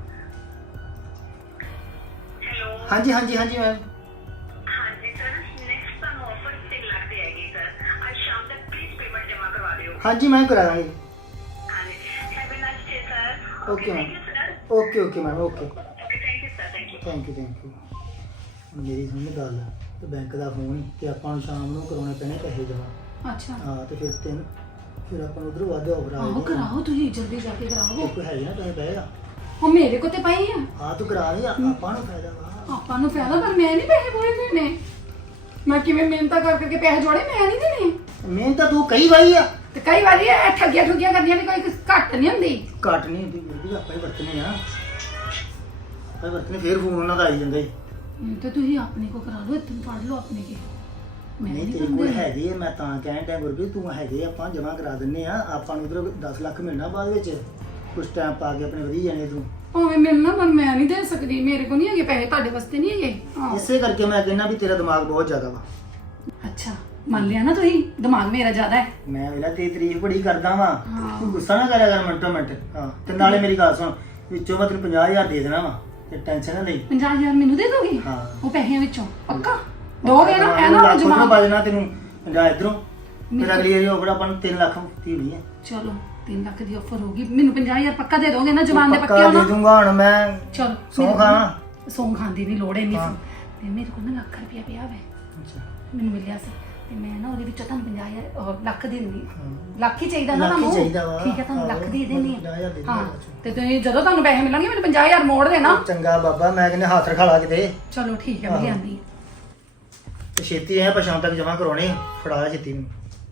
Speaker 3: ਹੈਲੋ
Speaker 1: ਹਾਂਜੀ ਹਾਂਜੀ ਹਾਂਜੀ ਮੈਮ।
Speaker 3: ਹਾਂਜੀ ਸਰ, ਨੈਕਸਟ ਤੁਹਾਨੂੰ ਆਫਰ 3 ਲੱਖ ਦੀ ਆਏਗੀ ਸਰ। ਅੱਜ ਸ਼ਾਮ ਤੱਕ ਪਲੀਜ਼ ਪੇਮੈਂਟ ਜਮ੍ਹਾਂ ਕਰਵਾ ਦਿਓ।
Speaker 1: ਹਾਂਜੀ ਮੈਮ ਕਰਾ ਦਾਂਗੇ।
Speaker 3: ਹਾਂਜੀ, have a nice day sir.
Speaker 1: Okay ma'am.
Speaker 3: Thank you sir.
Speaker 1: Okay okay ma'am okay.
Speaker 3: Okay thank you sir. Thank you.
Speaker 1: Thank you thank you. ਮੇਰੀ ਸੁਣ ਗੱਲ ਤੇ ਬੈਂਕ ਦਾ ਫੋਨ ਤੇ ਆਪਾਂ ਨੂੰ ਸ਼ਾਮ ਨੂੰ ਕਰਾਉਣੇ ਪੈਣੇ ਪੈਸੇ ਜਮਾ।
Speaker 2: ਅੱਛਾ
Speaker 1: ਹਾਂ ਤੇ ਫਿਰ ਆਪਾਂ ਨੂੰ ਉਧਰੋਂ ਵਾਧੇ ਆਫਰ
Speaker 2: ਆਹੋ ਕਰਾਓ, ਤੁਸੀਂ ਜਲਦੀ ਜਾ ਕੇ ਕਰਾਓ।
Speaker 1: ਕੋਈ ਹੈਗੇ ਨਾ ਪੈਸੇ ਪਏਗਾ।
Speaker 2: ਉਹ ਮੇਰੇ ਕੋਲ ਤੇ ਪਏ ਆ।
Speaker 1: ਹਾਂ ਤੂੰ ਕਰਾ ਲਈ, ਆਪਾਂ ਨੂੰ ਫਾਇਦਾ ਵਾ।
Speaker 2: ਆਪਾਂ ਨੂੰ ਫਾਇਦਾ, ਪਰ ਮੈਂ ਨਹੀਂ ਪੈਸੇ ਪੂਰੇ ਦੇਣੇ। ਮੈਂ ਕਿਵੇਂ ਮਿਹਨਤਾਂ ਕਰ ਕਰਕੇ ਪੈਸੇ ਜੋੜੇ, ਮੈਂ ਨਹੀਂ ਦੇਣੇ।
Speaker 1: ਮਿਹਨਤ ਤਾਂ ਤੂੰ ਕਈ ਵਾਰੀ ਆ।
Speaker 2: ਤੇ ਕਈ ਵਾਰੀ ਇਹ ਠੱਗੀਆਂ ਠੁੱਗੀਆਂ ਕਰਦੀਆਂ ਨੇ, ਕੋਈ ਘੱਟ ਨਹੀਂ ਹੁੰਦੀ।
Speaker 1: ਘੱਟ ਨਹੀਂ ਹੁੰਦੀ ਗੁਰਦੀ, ਆਪਾਂ ਹੀ ਵਰਤਨੇ ਆ। ਆਪਾਂ ਹੀ ਵਰਤਨੇ, ਫੇਰ ਫੋਨ ਉਹਨਾਂ ਦਾ ਆਈ ਜਾਂਦਾ ਜੀ।
Speaker 2: ਤੇ ਤੁਸੀਂ ਆਪਣੇ ਕੋ ਕਰਾ ਲਓ, ਇੱਥੇ ਫੜ ਲਓ ਆਪਣੇ ਕੇ। ਮੈਂ
Speaker 1: ਨਹੀਂ
Speaker 2: ਨਹੀਂ
Speaker 1: ਤੇਰੇ ਕੋਲ
Speaker 2: ਕਰਦੀ।
Speaker 1: ਹੈਗੇ ਆ, ਮੈਂ ਤਾਂ ਕਹਿਣ ਡਿਆ ਗੁਰਦੀ ਤੂੰ ਹੈਗੇ ਆਪਾਂ ਜਮਾ ਕਰਾ ਦਿੰਨੇ ਆ। ਆਪਾਂ ਨੂੰ ਉਧਰ 10 ਲੱਖ ਮਿਲਣਾ ਬਾਅਦ ਵਿੱਚ, ਕੁਛ ਟਾਈਮ ਪਾ ਕੇ ਆਪਣੇ ਵਧੀ ਜਾਣੇ ਤੂੰ।
Speaker 2: ਭਾਵੇਂ ਮਿਲਣਾ, ਪਰ ਮੈਂ ਨਹੀਂ ਦੇ ਸਕਦੀ। ਮੇਰੇ ਕੋਲ ਨਹੀਂ ਹੈਗੇ ਪੈਸੇ, ਤੁਹਾਡੇ ਵਾਸਤੇ ਨਹੀਂ ਹੈਗੇ। ਹਾਂ
Speaker 1: ਇਸੇ ਕਰਕੇ ਮੈਂ ਕਹਿੰਦਾ ਵੀ ਤੇਰਾ ਦਿਮਾਗ ਬਹੁਤ ਜ਼ਿਆਦਾ ਵਾ।
Speaker 2: ਅੱਛਾ ਮੰਨ ਲਿਆ ਨਾ ਤੁਸੀਂ, ਦਿਮਾਗ ਮੇਰਾ ਜ਼ਿਆਦਾ ਹੈ।
Speaker 1: ਮੈਂ ਵੇਲਾ ਤੇਰੀ ਤਾਰੀਫ ਬੜੀ ਕਰਦਾ ਵਾਂ।
Speaker 2: ਹਾਂ।
Speaker 1: ਤੂੰ ਗੁੱਸਾ ਨਾ ਕਰਿਆ ਕਰ ਮਿੰਟੋ ਮਿੰਟ। ਹਾਂ ਤੇ ਨਾਲੇ ਮੇਰੀ ਗੱਲ ਸੁਣ, ਵਿੱਚੋਂ ਮੈਂ ਤੈਨੂੰ 50,000 ਦੇ ਦੇਣਾ ਵਾ ਤੇ ਟੈਨਸ਼ਨ ਨਾ ਲਈ।
Speaker 2: 50,000 ਮੈਨੂੰ ਦੇ ਦੋਗੇ?
Speaker 1: ਹਾਂ।
Speaker 2: ਉਹ ਪੈਸਿਆਂ ਵਿੱਚੋਂ ਪੱਕਾ ਦੋਗੇ ਨਾ? ਐ ਨਾ
Speaker 1: ਲੱਖ
Speaker 2: ਜਮਾ।
Speaker 1: ਨੂੰ ਬਜਣਾ ਤੈਨੂੰ 50 ਇਧਰੋਂ। ਫਿਰ ਅਗਲੀ ਵਾਰੀ ਆਫਰ ਆਪਾਂ ਨੂੰ 3 ਲੱਖ ਦੀ ਹੋਣੀ ਹੈ।
Speaker 2: ਚਲੋ 3 ਲੱਖ ਦੀ ਆਫਰ ਹੋਗੀ, ਮੈਨੂੰ 50,000 ਪੱਕਾ ਦੇ ਦੋਗੇ ਨਾ? ਜਵਾਨ ਦੇ ਪੱਕੇ
Speaker 1: ਪੱਕਾ
Speaker 2: ਹੋ
Speaker 1: ਦੇ
Speaker 2: ਨਾ?
Speaker 1: ਦੂੰਗਾ ਹੁਣ ਮੈਂ।
Speaker 2: ਚਲੋ
Speaker 1: ਸੌਂ ਖਾਣਾ।
Speaker 2: ਸੌਂ ਖਾਣ ਦੀ ਨਹੀਂ ਲੋੜ ਇੰਨੀ।
Speaker 1: ਹਾਂ।
Speaker 2: ਤੇ ਮੇਰੇ ਕੋਲ ਨਾ ਲੱਖ ਰੁਪਇਆ ਪਿਆ ਵੇ,
Speaker 1: ਅੱਛਾ
Speaker 2: ਮੈਨੂੰ ਮਿਲਿਆ ਸੀ। ਤੇ ਮੈਂ ਨਾ ਉਹਦੇ ਵਿੱਚੋਂ ਤੁਹਾਨੂੰ 50,000 ਲੱਖ ਦੇ ਦਿੰਦੀ।
Speaker 1: ਹਾਂ।
Speaker 2: ਲੱਖ ਹੀ ਚਾਹੀਦਾ ਨਾ
Speaker 1: ਲੱਖ ਹੀ
Speaker 2: ਤੁਹਾਨੂੰ?
Speaker 1: ਚਾਹੀਦਾ ਵਾ।
Speaker 2: ਠੀਕ ਹੈ, ਤੁਹਾਨੂੰ ਲੱਖ ਦੇ ਦੇਣੀ ਹੈ।
Speaker 1: 50,000 ਦੇ
Speaker 2: ਹਾਂ
Speaker 1: ਦੇਣਾ।
Speaker 2: ਤੇ ਤੁਸੀਂ ਜਦੋਂ ਤੁਹਾਨੂੰ ਪੈਸੇ ਮਿਲਣਗੇ ਮੈਨੂੰ 50,000 ਮੋੜ ਦੇਣਾ।
Speaker 1: ਚੰਗਾ ਬਾਬਾ, ਮੈਂ ਕਹਿੰਦਾ ਹੱਥ ਰਖਾ ਲਾ ਕਿਤੇ।
Speaker 2: ਚਲੋ ਠੀਕ ਹੈ, ਮੈਂ ਲਿਆਂਦੀ।
Speaker 1: ਤੇ ਛੇਤੀ ਐ, ਆਪਾਂ ਸ਼ਾਮ ਤੱਕ ਜਮਾ ਕਰਾਉਣੇ। ਫੜਾ ਛੇਤੀ ਨੂੰ।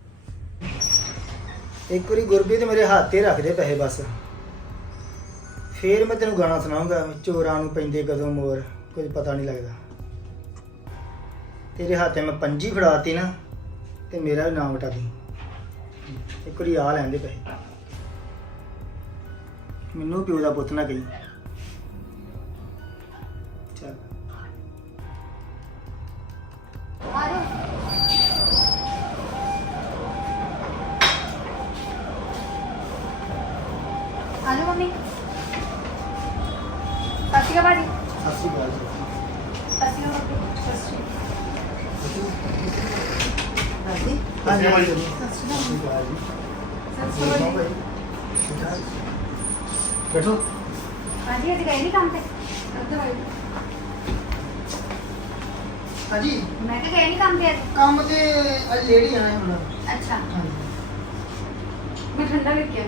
Speaker 1: ਇੱਕ ਵਾਰੀ ਗੁਰਬੀ ਤੇ ਮੇਰੇ ਹੱਥ ਤੇ ਰੱਖ ਦੇ ਪੈਸੇ ਬਸ। ਫੇਰ ਮੈਂ ਤੈਨੂੰ ਗਾਣਾ ਸੁਣਾਉਂਗਾ, ਚੋਰਾਂ ਨੂੰ ਪੈਂਦੇ ਕਦੋਂ ਮੋਰ, ਕੁਝ ਪਤਾ ਨਹੀਂ ਲੱਗਦਾ। ਤੇਰੇ ਹੱਥੇ ਮੈਂ ਪੰਜੀ ਫੜਾਤੀ ਨਾ ਤੇ ਮੇਰਾ ਵੀ ਨਾਮ ਵਟਾ ਦੀ। ਇੱਕ ਵਾਰੀ ਆ ਲੈਂਦੇ ਪੈਸੇ। ਮੈਨੂੰ ਪਿਓ ਦਾ ਪੁੱਤ ਨਾ ਕਹੀ। ਚੱਲ ਹਾਂਜੀ
Speaker 4: ਭਾਈ।
Speaker 1: ਹਾਂਜੀ ਬੈਠੋ
Speaker 5: ਹਾਂਜੀ ਅੱਜ ਗਏ ਨਹੀਂ ਕੰਮ ਤੇ
Speaker 1: ਹਾਂਜੀ
Speaker 5: ਮੈਂ ਕਿਹਾ ਗਏ ਨਹੀਂ ਕੰਮ ਤੇ ਅੱਜ
Speaker 1: ਕੰਮ ਤੇ ਅੱਜ ਲੇਟ ਹੀ ਆਣਾ ਹੈ ਹੁਣ
Speaker 5: ਅੱਛਾ
Speaker 1: ਹਾਂਜੀ
Speaker 2: ਮੈਂ ਠੰਡਾ ਲੈ ਕੇ ਆਈ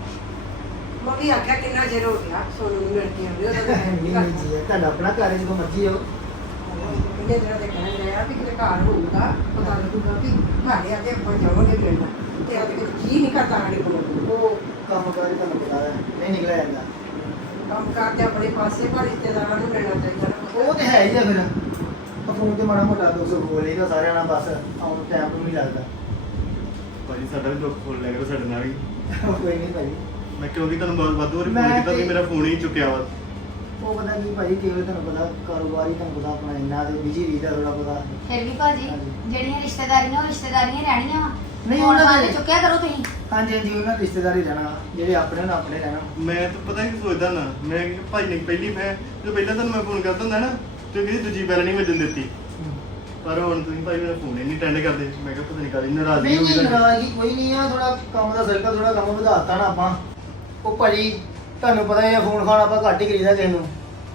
Speaker 6: ਮੰਮੀ ਆਖਿਆ ਕਿੰਨਾ ਚਿਰ ਹੋ ਗਿਆ ਸੋਨੂੰ ਨੂੰ ਮਿਲ ਕੇ ਆਉਂਦੇ ਉਹਦਾ
Speaker 1: ਨਹੀਂ ਨਹੀਂ ਜੀ ਤੁਹਾਡਾ ਆਪਣਾ ਘਰ ਹੈ ਜਦੋਂ ਮਰਜ਼ੀ ਆਓ
Speaker 6: ਕਿੰਨੇ ਦਿਨਾਂ ਦੇ ਕਹਿਣ ਰਿਹਾ ਵੀ ਕਿਤੇ ਘਰ ਹੋਊਗਾ ਪਤਾ ਲੱਗੂਗਾ ਵੀ ਘਰੇ ਆ ਕੇ ਆਪਾਂ ਜਾਵਾਂਗੇ ਪਿੰਡ ਤੇ ਅੱਜ ਜੀ ਨਹੀਂ ਕਰਦਾ ਸਾਡੇ ਕੋਲ
Speaker 1: ਉਹ ਕੰਮ ਕਰ ਤੁਹਾਨੂੰ ਪਤਾ ਹੈ ਨਹੀਂ ਨਿਕਲਿਆ ਜਾਂਦਾ
Speaker 6: ਕੰਮ ਕਰਦੇ ਆਪਣੇ ਪਾਸੇ ਪਰ ਰਿਸ਼ਤੇਦਾਰਾਂ ਨੂੰ ਮਿਲਣਾ ਚਾਹੀਦਾ ਨਾ
Speaker 1: ਉਹ ਤੇ ਹੈ ਹੀ ਆ ਫਿਰ ਫੋਨ ਤੇ ਮਾੜਾ ਮੋਟਾ 200 ਬੋਲੇਗਾ ਸਾਰਿਆਂ ਨਾਲ ਬਸ ਆਉਣ ਟਾਈਮ ਨੂੰ ਨਹੀਂ ਲੱਗਦਾ
Speaker 4: ਭਾਜੀ ਸਾਡਾ ਵੀ ਦੁੱਖ ਫੋਨ ਲੈ ਕਰੋ ਸਾਡੇ ਨਾਲ ਵੀ
Speaker 1: ਕੋਈ ਨਹੀਂ ਭਾਈ
Speaker 4: ਮੈਂ ਕਿਉਂਕਿ ਤੁਹਾਨੂੰ ਬਹੁਤ ਵਾਧੂ ਵਾਰੀ
Speaker 1: ਮੈਂ
Speaker 4: ਫੋਨ ਕੀਤਾ
Speaker 1: ਤੇ-
Speaker 4: ਵੀ ਮੇਰਾ ਫੋਨ ਹੀ ਚੁੱਕਿਆ ਵਾ
Speaker 1: ਉਹ ਪਤਾ ਕੀ ਭਾਈ ਕਿਵੇਂ ਤੁਹਾਨੂੰ ਪਤਾ ਕਾਰੋਬਾਰ ਹੀ ਤੁਹਾਨੂੰ ਪਤਾ ਆਪਣਾ ਇੰਨਾ ਤੇ ਬਿਜੀ ਰਹੀਦਾ ਥੋੜਾ ਪਤਾ
Speaker 5: ਫਿਰ ਵੀ ਭਾਜੀ
Speaker 1: ਹਾਂਜੀ।
Speaker 5: ਜਿਹੜੀਆਂ ਰਿਸ਼ਤੇਦਾਰੀਆਂ ਉਹ ਰਿਸ਼ਤੇਦਾਰੀਆਂ ਰਹਿਣੀਆਂ ਵਾ
Speaker 1: ਨਹੀਂ,
Speaker 5: ਫੋਨ
Speaker 1: ਉਹਨਾਂ
Speaker 5: ਫਾਨ
Speaker 1: ਦੇ-
Speaker 5: ਤੇ ਚੁੱਕਿਆ ਕਰੋ ਤੁਸੀਂ
Speaker 1: ਹਾਂਜੀ ਹਾਂਜੀ ਉਹਨਾਂ ਰਿਸ਼ਤੇਦਾਰੀ ਰਹਿਣਾ ਜਿਹੜੇ ਆਪਣੇ ਨਾਲ ਆਪਣੇ ਰਹਿਣਾ
Speaker 4: ਮੈਂ ਤਾਂ ਪਤਾ ਕੀ ਸੋਚਦਾ ਨਾ ਮੈਂ ਕਿ ਭਾਈ ਨੇ ਪਹਿਲੀ ਮੈਂ ਜਦੋਂ ਪਹਿਲਾਂ ਤੁਹਾਨੂੰ ਮੈਂ ਫੋਨ ਕਰਦਾ ਹੁੰਦਾ ਨਾ ਤੇ ਕਿਹਦੀ ਦੂਜੀ ਬੈਲ ਨਹੀਂ ਵੱਜਣ ਦਿੱਤੀ ਪਰ ਹੁਣ ਤੁਸੀਂ ਭਾਈ ਮੇਰਾ ਫੋਨ ਹੀ ਨਹੀਂ ਅਟੈਂਡ ਕਰਦੇ ਮੈਂ ਕਿਹਾ ਪਤਾ ਨਹੀਂ ਕਾਹਦੀ ਨਾਰਾਜ਼ਗੀ
Speaker 1: ਨਹੀਂ
Speaker 4: ਹੋ ਗਈ
Speaker 1: ਨਹੀਂ
Speaker 4: ਤੁਹਾਡੀ।
Speaker 1: ਨਾਰਾਜ਼ਗੀ ਕੋਈ ਨਹੀਂ ਆ ਥੋੜਾ ਕੰਮ ਦਾ ਸਰਕਲ ਥੋੜਾ ਕੰਮ ਵਧਾਤਾ ਨਾ ਆਪਾਂ ਉਹ ਭਾਜੀ ਤੁਹਾਨੂੰ ਪਤਾ ਹੀ ਆ ਫੋਨ ਖਾਣ ਆਪਾਂ ਘੱਟ ਹੀ ਕਰੀਦਾ ਕਿਸੇ ਨੂੰ